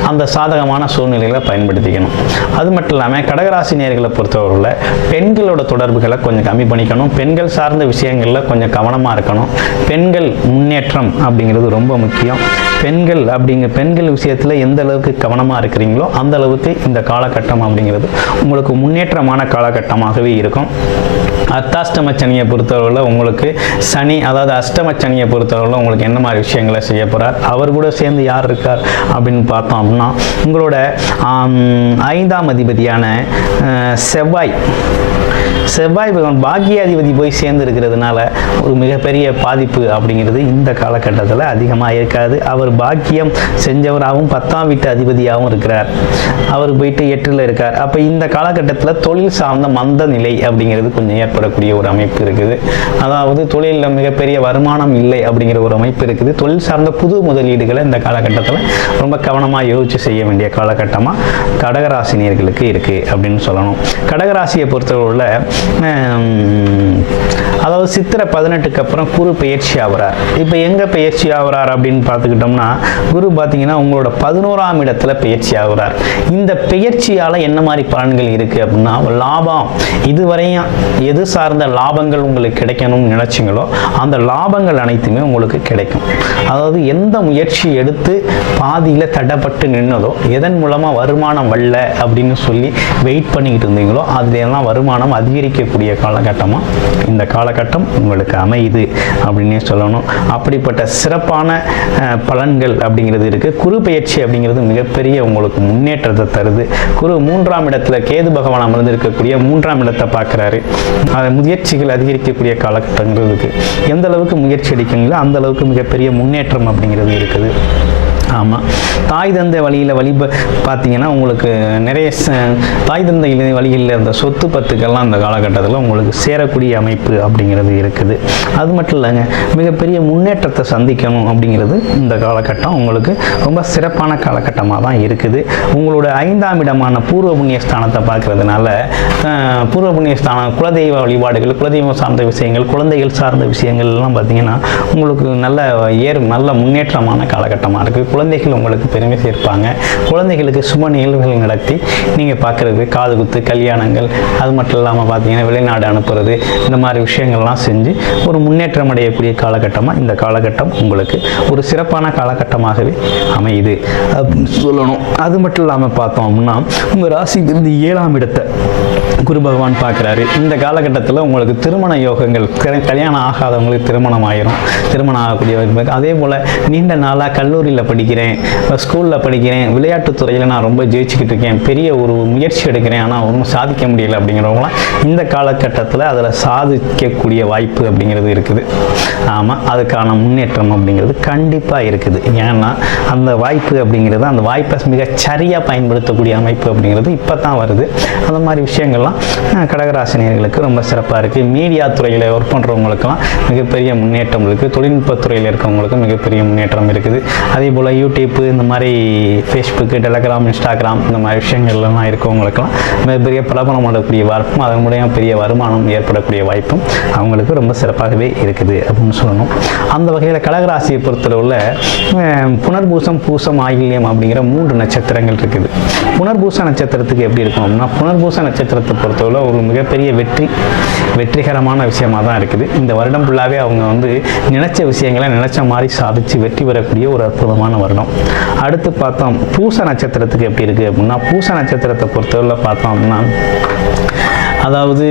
அந்த சாதகமான சூழ்நிலைகளை பயன்படுத்திக்கணும். அது மட்டும் இல்லாமல் கடகராசினியர்களை பொறுத்தவரையில் பெண்களோட தொடர்புகளை கொஞ்சம் கம்மி பண்ணிக்கணும். பெண்கள் சார்ந்த விஷயங்களில் கொஞ்சம் கவனமாக இருக்கணும். பெண்கள் முன்னேற்றம் அப்படிங்கிறது ரொம்ப முக்கியம். பெண்கள் விஷயத்தில் எந்த அளவுக்கு கவனமாக இருக்கிறீங்களோ அந்த அளவுக்கு இந்த காலகட்டம் அப்படிங்கிறது உங்களுக்கு முன்னேற்றமான காலகட்டமாகவே இருக்கும். அர்த்தாஷ்டம சனியை பொறுத்தவரையில் உங்களுக்கு சனி, அதாவது அஷ்டம சனியை பொறுத்தவரையில் உங்களுக்கு என்ன மாதிரி விஷயங்களை செய்ய போகிறார், அவர் கூட சேர்ந்து யார் இருக்கார் அப்படின்னு பார்த்தோம் அப்படின்னா உங்களோட 5ஆம் அதிபதியான செவ்வாய் பகவான் பாக்கியாதிபதி போய் சேர்ந்து இருக்கிறதுனால ஒரு மிகப்பெரிய பாதிப்பு அப்படிங்கிறது இந்த காலகட்டத்தில் அதிகமாக இருக்காது. அவர் பாக்கியம் செஞ்சவராகவும் 10ஆம் வீட்டு அதிபதியாகவும் இருக்கிறார். அவர் போயிட்டு 8ல் இருக்கார். அப்போ இந்த காலகட்டத்தில் தொழில் சார்ந்த மந்த நிலை அப்படிங்கிறது கொஞ்சம் ஏற்படக்கூடிய ஒரு அமைப்பு இருக்குது. அதாவது தொழிலில் மிகப்பெரிய வருமானம் இல்லை அப்படிங்கிற ஒரு அமைப்பு இருக்குது. தொழில் சார்ந்த புது முதலீடுகளை இந்த காலகட்டத்தில் ரொம்ப கவனமாக யோசித்து செய்ய வேண்டிய காலகட்டமாக கடகராசினியர்களுக்கு இருக்குது அப்படின்னு சொல்லணும். கடகராசியை பொறுத்தவரையில் அதாவது சித்திரை 18க்கு அப்புறம் குரு பயிற்சி ஆகிறார். இப்போ எங்கே பயிற்சி ஆகிறார் அப்படின்னு பார்த்துக்கிட்டோம்னா குரு பார்த்தீங்கன்னா உங்களோட 11ஆம் இடத்துல பயிற்சி ஆகிறார். இந்த பயிற்சியால் என்ன மாதிரி பலன்கள் இருக்குது அப்படின்னா லாபம், இதுவரையும் எது சார்ந்த லாபங்கள் உங்களுக்கு கிடைக்கணும்னு நினைச்சிங்களோ அந்த லாபங்கள் அனைத்துமே உங்களுக்கு கிடைக்கும். அதாவது எந்த முயற்சி எடுத்து பாதியில் தடப்பட்டு நின்னதோ, எதன் மூலமாக வருமானம் வரல அப்படின்னு சொல்லி வெயிட் பண்ணிக்கிட்டு இருந்தீங்களோ அதுலாம் வருமானம் அதிகரிக்கக்கூடிய காலகட்டமாக இந்த காலகட்டம் உங்களுக்கு அமையுது அப்படின்னே சொல்லணும். அப்படிப்பட்ட சிறப்பான பலன்கள் அப்படிங்கிறது இருக்குது. குரு பயிற்சி அப்படிங்கிறது மிகப்பெரிய உங்களுக்கு முன்னேற்றத்தை தருது. குரு 3ஆம் இடத்துல கேது பகவான் அமர்ந்திருக்கக்கூடிய 3ஆம் இடத்தை பார்க்குறாரு. அதை முயற்சிகள் அதிகரிக்கக்கூடிய காலகட்டங்கள் இருக்குது. எந்த அளவுக்கு முயற்சி எடுக்கிறீங்களோ அந்த அளவுக்கு மிகப்பெரிய முன்னேற்றம் அப்படிங்கிறது இருக்குது. ஆமாம், தாய் தந்தை வழியில் பார்த்தீங்கன்னா உங்களுக்கு நிறைய தாய் தந்தை வழியில் இருந்த சொத்து பத்துக்கெல்லாம் அந்த காலகட்டத்தில் உங்களுக்கு சேரக்கூடிய அமைப்பு அப்படிங்கிறது இருக்குது. அது மட்டும் இல்லைங்க, மிகப்பெரிய முன்னேற்றத்தை சந்திக்கணும் அப்படிங்கிறது இந்த காலகட்டம் உங்களுக்கு ரொம்ப சிறப்பான காலகட்டமாக தான் இருக்குது. உங்களோட 5ஆம் இடமான பூர்வ புண்ணிய ஸ்தானத்தை பார்க்கறதுனால பூர்வ புண்ணிய ஸ்தானம், குலதெய்வ வழிபாடுகள், குலதெய்வம் சார்ந்த விஷயங்கள், குழந்தைகள் சார்ந்த விஷயங்கள்லாம் பார்த்தீங்கன்னா உங்களுக்கு நல்ல முன்னேற்றமான காலகட்டமாக இருக்குது. குழந்தைகள் உங்களுக்கு பெருமை சேர்ப்பாங்க. குழந்தைகளுக்கு சுப நிகழ்வுகள் நடத்தி நீங்கள் பார்க்குறது, காது குத்து, கல்யாணங்கள், அது மட்டும் இல்லாமல் பார்த்தீங்கன்னா வெளிநாடு அனுப்புறது, இந்த மாதிரி விஷயங்கள்லாம் செஞ்சு ஒரு முன்னேற்றம் அடையக்கூடிய காலகட்டமாக இந்த காலகட்டம் உங்களுக்கு ஒரு சிறப்பான காலகட்டமாகவே அமையுது அப்படின்னு சொல்லணும். அது மட்டும் இல்லாமல் பார்த்தோம் அப்படின்னா உங்கள் ராசியிலிருந்து 7ஆம் இடத்தை குரு பகவான் பார்க்குறாரு. இந்த காலகட்டத்தில் உங்களுக்கு திருமண யோகங்கள், கல்யாணம் ஆகாதவங்களுக்கு திருமணம் ஆயிரும், திருமணம் ஆகக்கூடிய. அதே போல் நீண்ட நாளாக கல்லூரியில் படிக்கிறேன், ஸ்கூலில் படிக்கிறேன், விளையாட்டுத்துறையில் நான் ரொம்ப ஜெயிச்சுக்கிட்டு இருக்கேன், பெரிய ஒரு முயற்சி எடுக்கிறேன், ஆனால் ஒன்றும் சாதிக்க முடியலை அப்படிங்கிறவங்களாம் இந்த காலகட்டத்தில் அதில் சாதிக்கக்கூடிய வாய்ப்பு அப்படிங்கிறது இருக்குது. ஆமாம், அதுக்கான முன்னேற்றம் அப்படிங்கிறது கண்டிப்பாக இருக்குது. ஏன்னா அந்த வாய்ப்பு அப்படிங்கிறது, அந்த வாய்ப்பை மிக சரியாக பயன்படுத்தக்கூடிய அமைப்பு அப்படிங்கிறது இப்போ தான் வருது. அந்த மாதிரி விஷயங்கள்லாம் கடகராசினியர்களுக்கு ரொம்ப சிறப்பாக இருக்குது. மீடியா துறையில் ஒர்க் பண்ணுறவங்களுக்கெல்லாம் மிகப்பெரிய முன்னேற்றம் இருக்குது. தொழில்நுட்பத்துறையில் இருக்கவங்களுக்கு மிகப்பெரிய முன்னேற்றம் இருக்குது. அதே போல் யூடியூப், இந்த மாதிரி ஃபேஸ்புக்கு, டெலகிராம், இன்ஸ்டாகிராம், இந்த மாதிரி விஷயங்கள்லாம் இருக்கவங்களுக்கெல்லாம் மிகப்பெரிய பிரபலம் அடையக்கூடிய வாய்ப்பும் அதன் மூலியம் பெரிய வருமானம் ஏற்படக்கூடிய வாய்ப்பும் அவங்களுக்கு ரொம்ப சிறப்பாகவே இருக்குது அப்படின்னு சொல்லணும். அந்த வகையில் கடகராசியை பொறுத்தளவில் புனர்பூசம், பூசம், ஆயில்யம் அப்படிங்கிற 3 நட்சத்திரங்கள் இருக்குது. புனர்பூச நட்சத்திரத்துக்கு எப்படி இருக்கும் அப்படின்னா புனர்பூச நட்சத்திரத்தை பொறுத்தவரை ஒரு மிகப்பெரிய வெற்றிகரமான விஷயமாக தான் இருக்குது. இந்த வருடம் ஃபுல்லாகவே அவங்க நினைச்ச விஷயங்களை நினைச்ச மாதிரி சாதிச்சு வெற்றி பெறக்கூடிய ஒரு அற்புதமான வருடம். அடுத்து பார்த்தோம் பூச நட்சத்திரத்துக்கு எப்படி இருக்குது அப்படின்னா பூச நட்சத்திரத்தை பொறுத்தவரை பார்த்தோம் அப்படின்னா அதாவது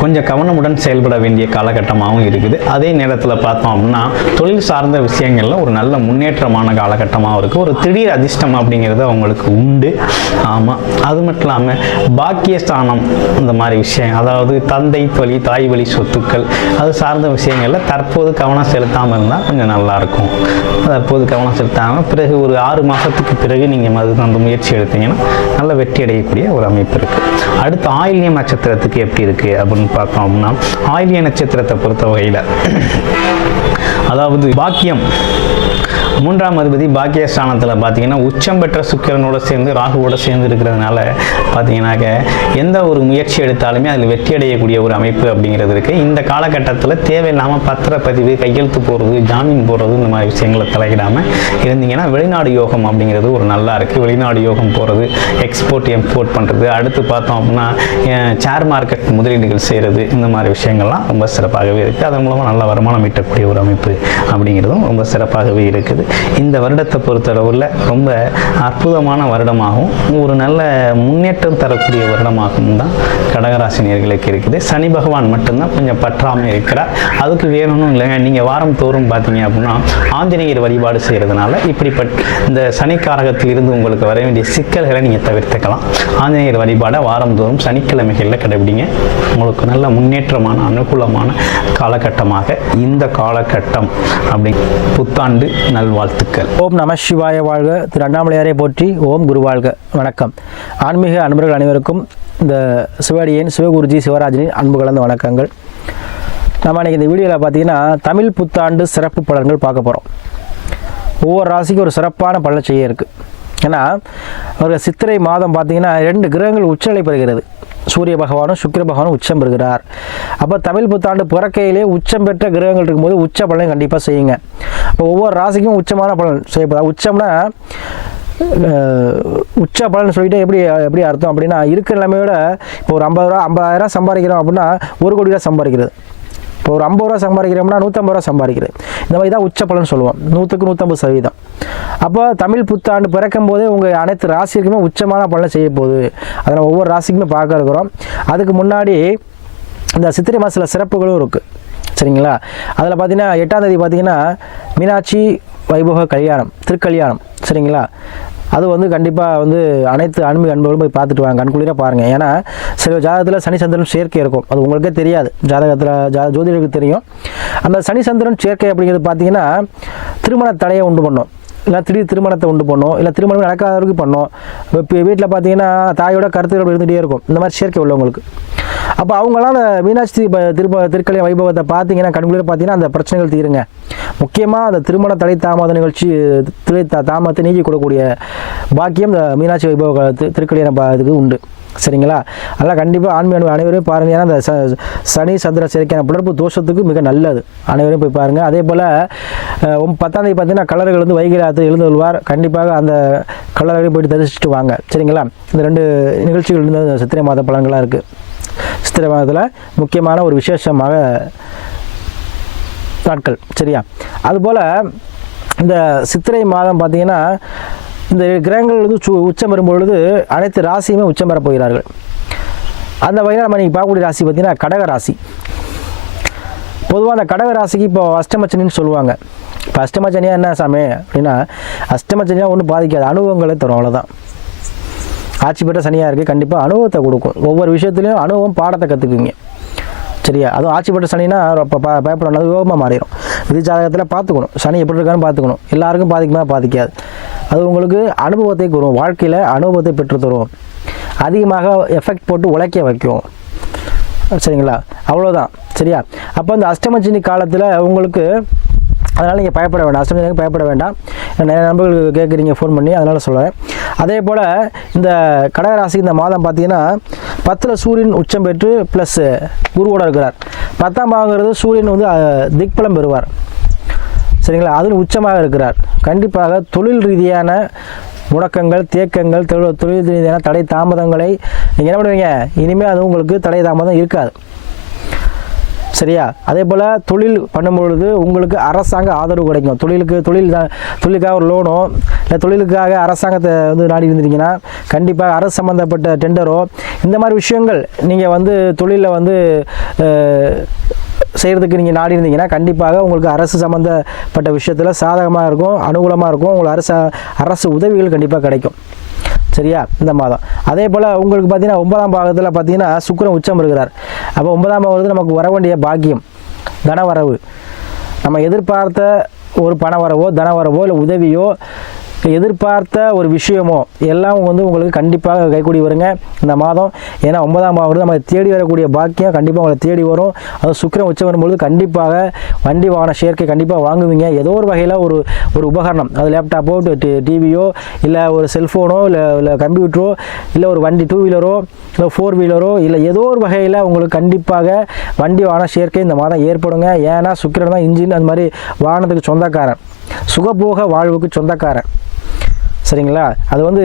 கொஞ்சம் கவனமுடன் செயல்பட வேண்டிய காலகட்டமாகவும் இருக்குது. அதே நேரத்தில் பார்த்தோம் அப்படின்னா தொழில் சார்ந்த விஷயங்களில் ஒரு நல்ல முன்னேற்றமான காலகட்டமாகவும் இருக்குது. ஒரு திடீர் அதிர்ஷ்டம் அப்படிங்கிறது அவங்களுக்கு உண்டு. ஆமாம், அது மட்டும் இல்லாமல் பாக்கியஸ்தானம், இந்த மாதிரி விஷயம், அதாவது தந்தை வழி, தாய் வழி சொத்துக்கள், அது சார்ந்த விஷயங்களில் தற்போது கவனம் செலுத்தாமல் இருந்தால் கொஞ்சம் நல்லாயிருக்கும். தற்போது கவனம் செலுத்தாமல் பிறகு ஒரு 6 மாதத்துக்கு பிறகு நீங்கள் அந்த முயற்சி எடுத்தீங்கன்னா நல்ல வெற்றி அடையக்கூடிய ஒரு அமைப்பு இருக்குது. அடுத்து ஆயில்யம் நட்சத்திரத்துக்கு எப்படி இருக்குது அப்படின்னு பார்த்தோம் அப்படின்னா ஆயில்ய நட்சத்திரத்தை பொறுத்த வகையில் அதாவது பாக்கியம், மூன்றாம் அதிபதி பாக்கியஸ்தானத்தில் பார்த்தீங்கன்னா உச்சம் பெற்ற சுக்கிரனோட சேர்ந்து ராகுவோட சேர்ந்து இருக்கிறதுனால பார்த்தீங்கன்னாக்க எந்த ஒரு முயற்சி எடுத்தாலுமே அதில் வெற்றி அடையக்கூடிய ஒரு அமைப்பு அப்படிங்கிறது இருக்குது. இந்த காலகட்டத்தில் தேவையில்லாமல் பத்திரப்பதிவு, கையெழுத்து போடுறது, ஜாமீன் போடுறது, இந்த மாதிரி விஷயங்களை தலையிடாமல் இருந்தீங்கன்னா வெளிநாடு யோகம் அப்படிங்கிறது ஒரு நல்லா இருக்குது. வெளிநாடு யோகம் போகிறது, எக்ஸ்போர்ட் இம்போர்ட் பண்ணுறது, அடுத்து பார்த்தோம் அப்படின்னா ஷேர் மார்க்கெட் முதலீடுகள் செய்கிறது, இந்த மாதிரி விஷயங்கள்லாம் ரொம்ப சிறப்பாகவே இருக்குது. அதன் மூலமாக நல்ல வருமானம் ஈட்டக்கூடிய ஒரு அமைப்பு அப்படிங்கிறதும் ரொம்ப சிறப்பாகவே இருக்குது. இந்த வருடத்தை பொறுத்தளவில் ரொம்ப அற்புதமான வருடமாகவும் ஒரு நல்ல முன்னேற்றம் தரக்கூடிய வருடமாகவும் தான் கடகராசி நேயர்களுக்கு இருக்குது. சனி பகவான் மட்டும்தான் கொஞ்சம் பற்றாமல் இருக்கிறார். அதுக்கு வேணும்னு இல்லைங்க, நீங்கள் வாரம் தோறும் பார்த்தீங்க அப்படின்னா ஆஞ்சநேயர் வழிபாடு செய்கிறதுனால இப்படிப்பட்ட இந்த சனிக்காரகத்தில் இருந்து உங்களுக்கு வர வேண்டிய சிக்கல்களை நீங்கள் தவிர்த்துக்கலாம். ஆஞ்சநேயர் வழிபாடை வாரந்தோறும் சனிக்கிழமைகளில் கடைபிடிங்க. உங்களுக்கு நல்ல முன்னேற்றமான அனுகூலமான காலகட்டமாக இந்த காலகட்டம் அப்படி புத்தாண்டு நல்வாழ்த்துக்கள். ஓம் நம சிவாய வாழ்க. திரு அண்ணாமலையாரை போற்றி. ஓம் குரு வாழ்க. வணக்கம். ஆன்மீக அன்பர்கள் அனைவருக்கும் இந்த சிவடியன் சிவகுருஜி சிவராஜனின் அன்பு கலந்த வணக்கங்கள். நம்ம அன்றைக்கி இந்த வீடியோவில் பார்த்தீங்கன்னா தமிழ் புத்தாண்டு சிறப்பு பலன்கள் பார்க்க போகிறோம். ஒவ்வொரு ராசிக்கும் ஒரு சிறப்பான பலன் செய்ய இருக்குது. ஏன்னா ஒரு சித்திரை மாதம் பார்த்தீங்கன்னா 2 கிரகங்கள் உச்சநிலை பெறுகிறது. சூரிய பகவானும் சுக்கிர பகவானும் உச்சம் பெறுகிறார். அப்போ தமிழ் புத்தாண்டு பிறக்கையிலே உச்சம் பெற்ற கிரகங்கள் இருக்கும்போது உச்ச பலனை கண்டிப்பாக செய்யுங்க. அப்போ ஒவ்வொரு ராசிக்கும் உச்சமான பலன் செய்யப்படாது. உச்சம்னா உச்ச பலன் சொல்லிட்டு எப்படி அர்த்தம் அப்படின்னா, இருக்கிற நிலைமையோட இப்போ ஒரு 50,000 சம்பாதிக்கிறோம் அப்படின்னா 1 கோடி ரூபா சம்பாதிக்கிறது. இப்போ ஒரு 50 ரூபா சம்பாதிக்கிறோம்னா 150 ரூபா சம்பாதிக்கிறது. இந்த மாதிரி தான் உச்ச பலன் சொல்லுவோம். 100க்கு 150%. அப்போ தமிழ் புத்தாண்டு பிறக்கும் போதே உங்கள் அனைத்து ராசிக்குமே உச்சமான பலனை செய்ய போகுது. அதை நம்ம ஒவ்வொரு ராசிக்குமே பார்க்க இருக்கிறோம். அதுக்கு முன்னாடி இந்த சித்திரை மாதத்தில் சிறப்புகளும் இருக்குது. சரிங்களா? அதில் பார்த்தீங்கன்னா 8ஆம் தேதி பார்த்தீங்கன்னா மீனாட்சி வைபவ கல்யாணம், திருக்கல்யாணம். சரிங்களா? அது வந்து கண்டிப்பாக வந்து அனைத்து ஆன்மீக அன்பர்களும் போய் பார்த்துட்டு வாங்க, கண்குளிராக பாருங்கள். ஏன்னா சில ஜாதகத்தில் சனி சந்திரன் சேர்க்கை இருக்கும். அது உங்களுக்கே தெரியாது, ஜாதகத்தில் ஜோதிடருக்கு தெரியும். அந்த சனி சந்திரன் சேர்க்கை அப்படிங்கிறது பார்த்தீங்கன்னா திருமண தடையை உண்டு பண்ணும், இல்லை திடீர் திருமணத்தை உண்டு பண்ணும், இல்லை திருமணம் நடக்காதவருக்கு பண்ணும். இப்போ வீட்டில் பார்த்தீங்கன்னா தாயோட கருத்துக்கள் இருந்துகிட்டே இருக்கும் இந்த மாதிரி சேர்க்கை உள்ளவங்களுக்கு. அப்போ அவங்களாம் அந்த மீனாட்சி திருக்கல்யாண வைபவத்தை பார்த்தீங்கன்னா கண்குளிர பார்த்தீங்கன்னா அந்த பிரச்சனைகள் தீருங்க. முக்கியமாக அந்த திருமண தடை தாமத நிகழ்ச்சி தாமதத்தை நீக்கி கொடுக்கக்கூடிய பாக்கியம் இந்த மீனாட்சி வைபவ திருக்கல்யாண இதுக்கு உண்டு. சரிங்களா? அதெல்லாம் கண்டிப்பாக ஆன்மீக அனைவரும் பாருங்கள். ஏன்னா அந்த சனி சந்திர சேர்க்கையான பிளர்ப்பு தோஷத்துக்கு மிக நல்லது. அனைவரும் போய் பாருங்கள். அதே போல் 10ஆம் தேதி பார்த்தீங்கன்னா கலர்கள் வந்து வைகிராத்து எழுந்து கொள்வார். கண்டிப்பாக அந்த கலர்களையும் போய்ட்டு தரிசிச்சுட்டு வாங்க. சரிங்களா? இந்த 2 நிகழ்ச்சிகள் இருந்து சித்திரை மாத பலன்களாக இருக்குது. சித்திரை மாதத்தில் முக்கியமான ஒரு விசேஷமாக நாட்கள். சரியா? அதுபோல் இந்த சித்திரை மாதம் பார்த்தீங்கன்னா இந்த கிரகங்கள் வந்து உச்சம் பெறும்பொழுது அனைத்து ராசியுமே உச்சம் பெறப் போகிறார்கள். அந்த வகையில் நம்ம இன்றைக்கி பார்க்கக்கூடிய ராசி பார்த்திங்கன்னா கடக ராசி. பொதுவாக அந்த கடக ராசிக்கு இப்போ அஷ்டமச்சனின்னு சொல்லுவாங்க. இப்போ அஷ்டமச்சனியாக என்ன சாமி அப்படின்னா, அஷ்டமச்சனியாக ஒன்றும் பாதிக்காது, அனுபவங்களே தரும், அவ்வளோதான். ஆட்சி பெற்ற சனியாக இருக்குது, கண்டிப்பாக அனுபவத்தை கொடுக்கும். ஒவ்வொரு விஷயத்துலையும் அனுபவம், பாடத்தை கற்றுக்குங்க. சரியா? அதுவும் ஆட்சி பெற்ற சனினா பயப்படணும், யோகமாக மாறிடும். விதி ஜாதகத்தில் பார்த்துக்கணும், சனி எப்படி இருக்கான்னு பார்த்துக்கணும். எல்லாருக்கும் பாதிக்குமா? பாதிக்காது. அது உங்களுக்கு அனுபவத்தை கூறும், வாழ்க்கையில் அனுபவத்தை பெற்று தரும், அதிகமாக எஃபெக்ட் போட்டு உழைக்க வைக்கும். சரிங்களா? அவ்வளோதான். சரியா? அப்போ இந்த அஷ்டமச்சனி காலத்தில் உங்களுக்கு அதனால் நீங்கள் பயப்பட வேண்டாம், அஷ்டமச்சனிக்கு பயப்பட வேண்டாம். நிறைய நண்பர்களுக்கு கேட்குறீங்க ஃபோன் பண்ணி, அதனால் சொல்கிறேன். அதே போல் இந்த கடகராசி இந்த மாதம் பார்த்தீங்கன்னா 10ல் சூரியன் உச்சம் பெற்று ப்ளஸ் குருவோட இருக்கிறார். 10ஆம் பாவங்கிறது சூரியன் வந்து திக்பலம் பெறுவார். சரிங்களா? அதில் உச்சமாக இருக்கிறார். கண்டிப்பாக தொழில் ரீதியான முடக்கங்கள், தேக்கங்கள், தொழில் ரீதியான தடை தாமதங்களை நீங்கள் என்ன பண்ணுவீங்க, இனிமேல் அது உங்களுக்கு தடை தாமதம் இருக்காது. சரியா? அதே போல் தொழில் பண்ணும்பொழுது உங்களுக்கு அரசாங்க ஆதரவு கிடைக்கும். தொழிலுக்காக ஒரு லோனோ இல்லை தொழிலுக்காக அரசாங்கத்தை வந்து நாடி இருந்தீங்கன்னா கண்டிப்பாக அரசு சம்மந்தப்பட்ட டெண்டரோ இந்த மாதிரி விஷயங்கள் நீங்கள் வந்து தொழிலில் வந்து செய்கிறதுக்கு நீங்கள் நாடி இருந்தீங்கன்னா கண்டிப்பாக உங்களுக்கு அரசு சம்மந்தப்பட்ட விஷயத்தில் சாதகமாக இருக்கும், அனுகூலமாக இருக்கும். உங்களுக்கு அரசு உதவிகள் கண்டிப்பாக கிடைக்கும். சரியா? இந்த மாதம் அதே போல் உங்களுக்கு பார்த்தீங்கன்னா 9ஆம் பாகத்தில் பார்த்தீங்கன்னா சுக்கிரன் உச்சம் இருக்கிறார். அப்போ 9ஆம் பாகத்தில் நமக்கு வர வேண்டிய பாக்கியம், தனவரவு, நம்ம எதிர்பார்த்த ஒரு பண வரவோ, தன வரவோ, இல்லை உதவியோ எதிர்பார்த்த ஒரு விஷயமோ எல்லாம் வந்து உங்களுக்கு கண்டிப்பாக கைக்கூடி வருங்க இந்த மாதம். ஏன்னா 9ஆம் பாவம் நம்ம தேடி வரக்கூடிய பாக்கியம் கண்டிப்பாக உங்களை தேடி வரும். அது சுக்கிரன் உச்சம் வரும்பொழுது கண்டிப்பாக வண்டி வாகன சேர்க்கை கண்டிப்பாக வாங்குவீங்க. ஏதோ ஒரு வகையில் ஒரு உபகரணம், அது லேப்டாப்போ டிவியோ இல்லை ஒரு செல்ஃபோனோ இல்லை கம்ப்யூட்டரோ இல்லை ஒரு வண்டி 2 வீலரோ இல்லை 4 வீலரோ இல்லை ஏதோ ஒரு வகையில் உங்களுக்கு கண்டிப்பாக வண்டி வாகன சேர்க்கை இந்த மாதம் ஏற்படுங்க. ஏன்னா சுக்கிரன் தான் இன்ஜின் அந்த மாதிரி வாகனத்துக்கு சொந்தக்காரன், சுகபோக வாழ்வுக்கு சொந்தக்காரன். சரிங்களா? அது வந்து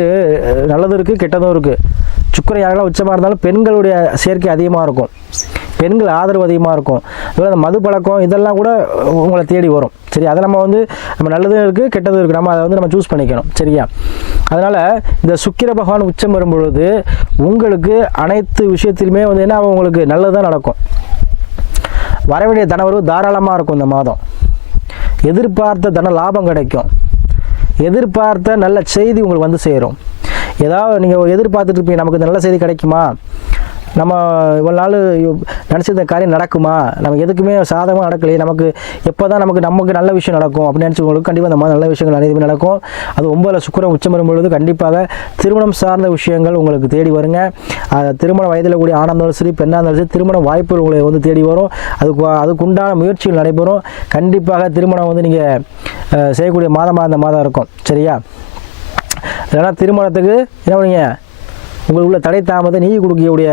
நல்லதும் இருக்குது கெட்டதும் இருக்குது. சுக்கிரன் யாரெல்லாம் உச்சமாக இருந்தாலும் பெண்களுடைய சேர்க்கை அதிகமாக இருக்கும், பெண்கள் ஆதரவு அதிகமாக இருக்கும். அதுபோல் அந்த மது பழக்கம் இதெல்லாம் கூட உங்களை தேடி வரும். சரி, அதை நம்ம நல்லதும் இருக்குது கெட்டதும் இருக்குது, நம்ம அதை வந்து நம்ம சூஸ் பண்ணிக்கணும். சரியா? அதனால் இந்த சுக்கிர பகவான் உச்சம் வரும்பொழுது உங்களுக்கு அனைத்து விஷயத்திலுமே வந்து என்ன உங்களுக்கு நல்லது தான் நடக்கும். வரவேண்டிய தனவரவு தாராளமாக இருக்கும் இந்த மாதம். எதிர்பார்த்த தன லாபம் கிடைக்கும், எதிர்பார்த்த நல்ல செய்தி உங்களுக்கு வந்து சேரும். ஏதாவது நீங்கள் எதிர்பார்த்துட்டு இருப்பீங்க, நமக்கு நல்ல செய்தி கிடைக்குமா, நம்ம இவ்வளோ நாள் நினச்சிருந்த காரியம் நடக்குமா, நமக்கு எதுக்குமே சாதகமாக நடக்கலையே, நமக்கு எப்போ தான் நமக்கு நல்ல விஷயம் நடக்கும் அப்படின்னு நினச்சவங்களுக்கு கண்டிப்பாக அந்த மாதிரி நல்ல விஷயங்கள் அனைத்துமே நடக்கும். அது 9 சுக்கிரன் உச்சம் வரும்பொழுது கண்டிப்பாக திருமணம் சார்ந்த விஷயங்கள் உங்களுக்கு தேடி வருங்க. திருமண வயதில் கூடிய ஆனந்தாலும் சரி பெண்ணாக இருந்தாலும் சரி திருமண வாய்ப்புகள் உங்களை வந்து தேடி வரும். அதுக்குண்டான முயற்சிகள் நடைபெறும். கண்டிப்பாக திருமணம் வந்து நீங்கள் செய்யக்கூடிய மாதமாக அந்த மாதம் இருக்கும். சரியா? இல்லைன்னா திருமணத்துக்கு என்ன பண்ணுவீங்க, உங்களுக்கு உள்ள தடை தாமதை நீக்கி கொடுக்கக்கூடிய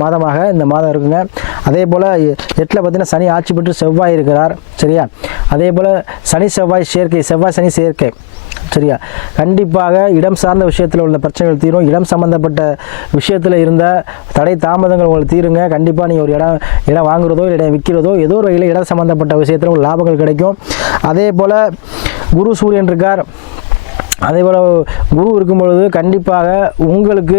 மாதமாக இந்த மாதம் இருக்குங்க. அதே போல் 8ல் பார்த்தீங்கன்னா சனி ஆட்சி பெற்று செவ்வாய் இருக்கிறார். சரியா? அதே போல் சனி செவ்வாய் சேர்க்கை, செவ்வாய் சனி சேர்க்கை. சரியா? கண்டிப்பாக இடம் சார்ந்த விஷயத்தில் உள்ள பிரச்சனைகள் தீரும். இடம் சம்மந்தப்பட்ட விஷயத்தில் இருந்த தடை தாமதங்கள் உங்களுக்கு தீருங்க. கண்டிப்பாக நீங்கள் ஒரு இடம் வாங்குறதோ இடம் விற்கிறதோ ஏதோ ஒரு வகையில் இடம் சம்மந்தப்பட்ட விஷயத்தில் உங்களுக்கு லாபங்கள் கிடைக்கும். அதே போல் குரு சூரியன் இருக்கார். அதே போல் குரு இருக்கும் பொழுது கண்டிப்பாக உங்களுக்கு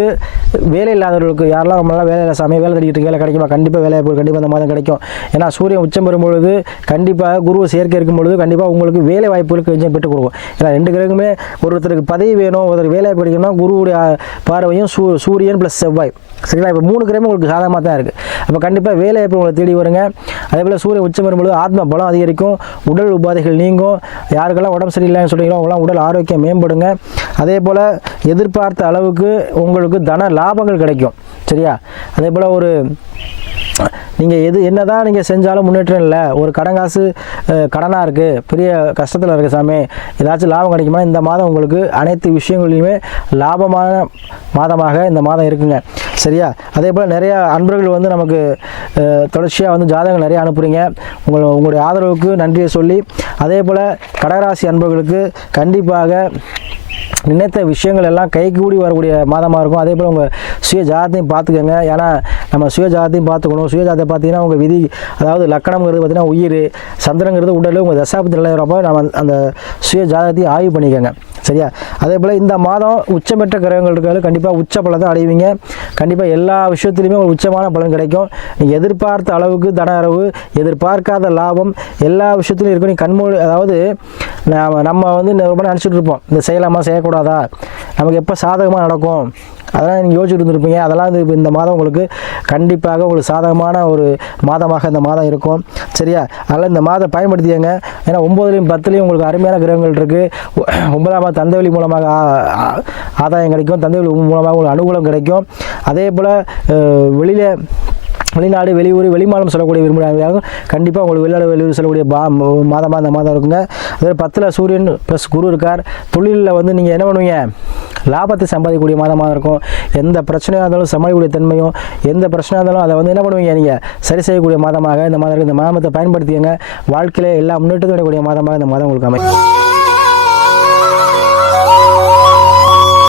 வேலை இல்லாதவர்களுக்கு யாரெல்லாம் ரொம்ப நாளாக வேலை சாமி வேலை தேடிட்டு வேலை கிடைக்குமா, கண்டிப்பாக வேலை கண்டிப்பாக இந்த மாதம் கிடைக்கும். ஏன்னா சூரியன் உச்சம் பெறும்பொழுது கண்டிப்பாக குருவை சேர்க்கை இருக்கும் பொழுது கண்டிப்பாக உங்களுக்கு வேலை வாய்ப்புகளுக்கு கொஞ்சம் பெற்றுக் கொடுக்கும். ஏன்னா 2 கிரகமே ஒருத்தருக்கு பதவி வேணும், ஒருத்தருக்கு வேலை கிடைக்கணும்னா குருவுடைய பார்வையும் சூரியன் ப்ளஸ் செவ்வாய். சரிங்களா? இப்போ 3 கிரகமே உங்களுக்கு சாதகமாக தான் இருக்குது. அப்போ கண்டிப்பாக வேலை வாய்ப்பு உங்களை தேடி வருங்க. அதே போல் சூரியன் உச்சம் வரும்பொழுது ஆத்ம பலம் அதிகரிக்கும், உடல் உபாதைகள் நீங்கும். யாருக்கெல்லாம் உடம்பு சரியில்லைன்னு சொல்கிறீங்களோ அவங்களாம் உடல் ஆரோக்கியம் மேம்படுங்க. அதே போல் எதிர்பார்த்த அளவுக்கு உங்களுக்கு தன லாபங்கள் கிடைக்கும். சரியா? அதே போல் ஒரு நீங்கள் என்னதான் நீங்கள் செஞ்சாலும் முன்னேற்றம் இல்லை, ஒரு கடங்காசு கடனாக இருக்குது, பெரிய கஷ்டத்தில் இருக்குது சாமி, ஏதாச்சும் லாபம் கிடைக்குமா, இந்த மாதம் உங்களுக்கு அனைத்து விஷயங்களிலுமே லாபமான மாதமாக இந்த மாதம் இருக்குங்க. சரியா? அதே போல் நிறையா அன்பர்கள் வந்து நமக்கு தொடர்ச்சியாக வந்து ஜாதகங்கள் நிறையா அனுப்புகிறீங்க. உங்களுடைய ஆதரவுக்கு நன்றியை சொல்லி அதே போல் கடகராசி அன்பர்களுக்கு கண்டிப்பாக நினைத்த விஷயங்கள் எல்லாம் கைகூடி வரக்கூடிய மாதமாக இருக்கும். அதே போல் உங்கள் சுய ஜாதத்தையும் பார்த்துக்கோங்க. ஏன்னா நம்ம சுய ஜாதத்தையும் பார்த்துக்கணும். சுய ஜாதத்தை பார்த்தீங்கன்னா உங்கள் விதி, அதாவது லக்கணங்கிறது பார்த்தீங்கன்னா உயிர், சந்திரங்கிறது உடல், உங்கள் தசாபத்தி நிலையிறப்போ நம்ம அந்த சுய ஜாதத்தையும் ஆய்வு பண்ணிக்கோங்க. சரியா? அதே போல் இந்த மாதம் உச்சமற்ற கிரகங்கள் இருக்கிறது கண்டிப்பாக உச்ச பலன் தான் அடைவீங்க. கண்டிப்பாக எல்லா விஷயத்துலையுமே ஒரு உச்சமான பலன் கிடைக்கும். நீங்கள் எதிர்பார்த்த அளவுக்கு தன அரவு, எதிர்பார்க்காத லாபம் எல்லா விஷயத்துலையும் இருக்கும். நீங்கள் கண்மூடி, அதாவது நம்ம வந்து ரொம்ப நினச்சிட்டு இருப்போம், இந்த செய்யலாமா செய்யக்கூடாதா, நமக்கு எப்போ சாதகமாக நடக்கும், அதெல்லாம் நீங்கள் யோசிச்சுட்டு இருந்திருப்பீங்க. அதெல்லாம் இந்த மாதம் உங்களுக்கு கண்டிப்பாக உங்களுக்கு சாதகமான ஒரு மாதமாக இந்த மாதம் இருக்கும். சரியா? அதனால் இந்த மாதம் பயன்படுத்தியங்க. ஏன்னா 9லையும் 10லையும் உங்களுக்கு அருமையான கிரகங்கள் இருக்குது. 9ஆம் தந்தை வழி மூலமாக ஆதாயம் கிடைக்கும், தந்தை வழி மூலமாக உங்களுக்கு அனுகூலம் கிடைக்கும். அதே போல் வெளிநாடு வெளியூர் வெளிமாநிலம் சொல்லக்கூடிய விரும்புகிறாங்க. கண்டிப்பாக உங்களுக்கு வெளியூர் சொல்லக்கூடிய மாதமாக இந்த மாதம் இருக்குங்க. அதே 10ல் சூரியன் ப்ளஸ் குரு இருக்கார். தொழிலில் வந்து நீங்கள் என்ன பண்ணுவீங்க, லாபத்தை சம்பாதிக்கக்கூடிய மாதமாக இருக்கும். எந்த பிரச்சனையாக இருந்தாலும் சமாளிக்கக்கூடிய தன்மையும், எந்த பிரச்சனையாக இருந்தாலும் அதை வந்து என்ன பண்ணுவீங்க, நீங்கள் சரி செய்யக்கூடிய மாதமாக இந்த மாதம் இருக்குது. இந்த மாதத்தை பயன்படுத்தியங்க. வாழ்க்கையில் எல்லா முன்னேற்றத்தையும் வரக்கூடிய மாதமாக இந்த மாதம் உங்களுக்கு அமைக்கும்.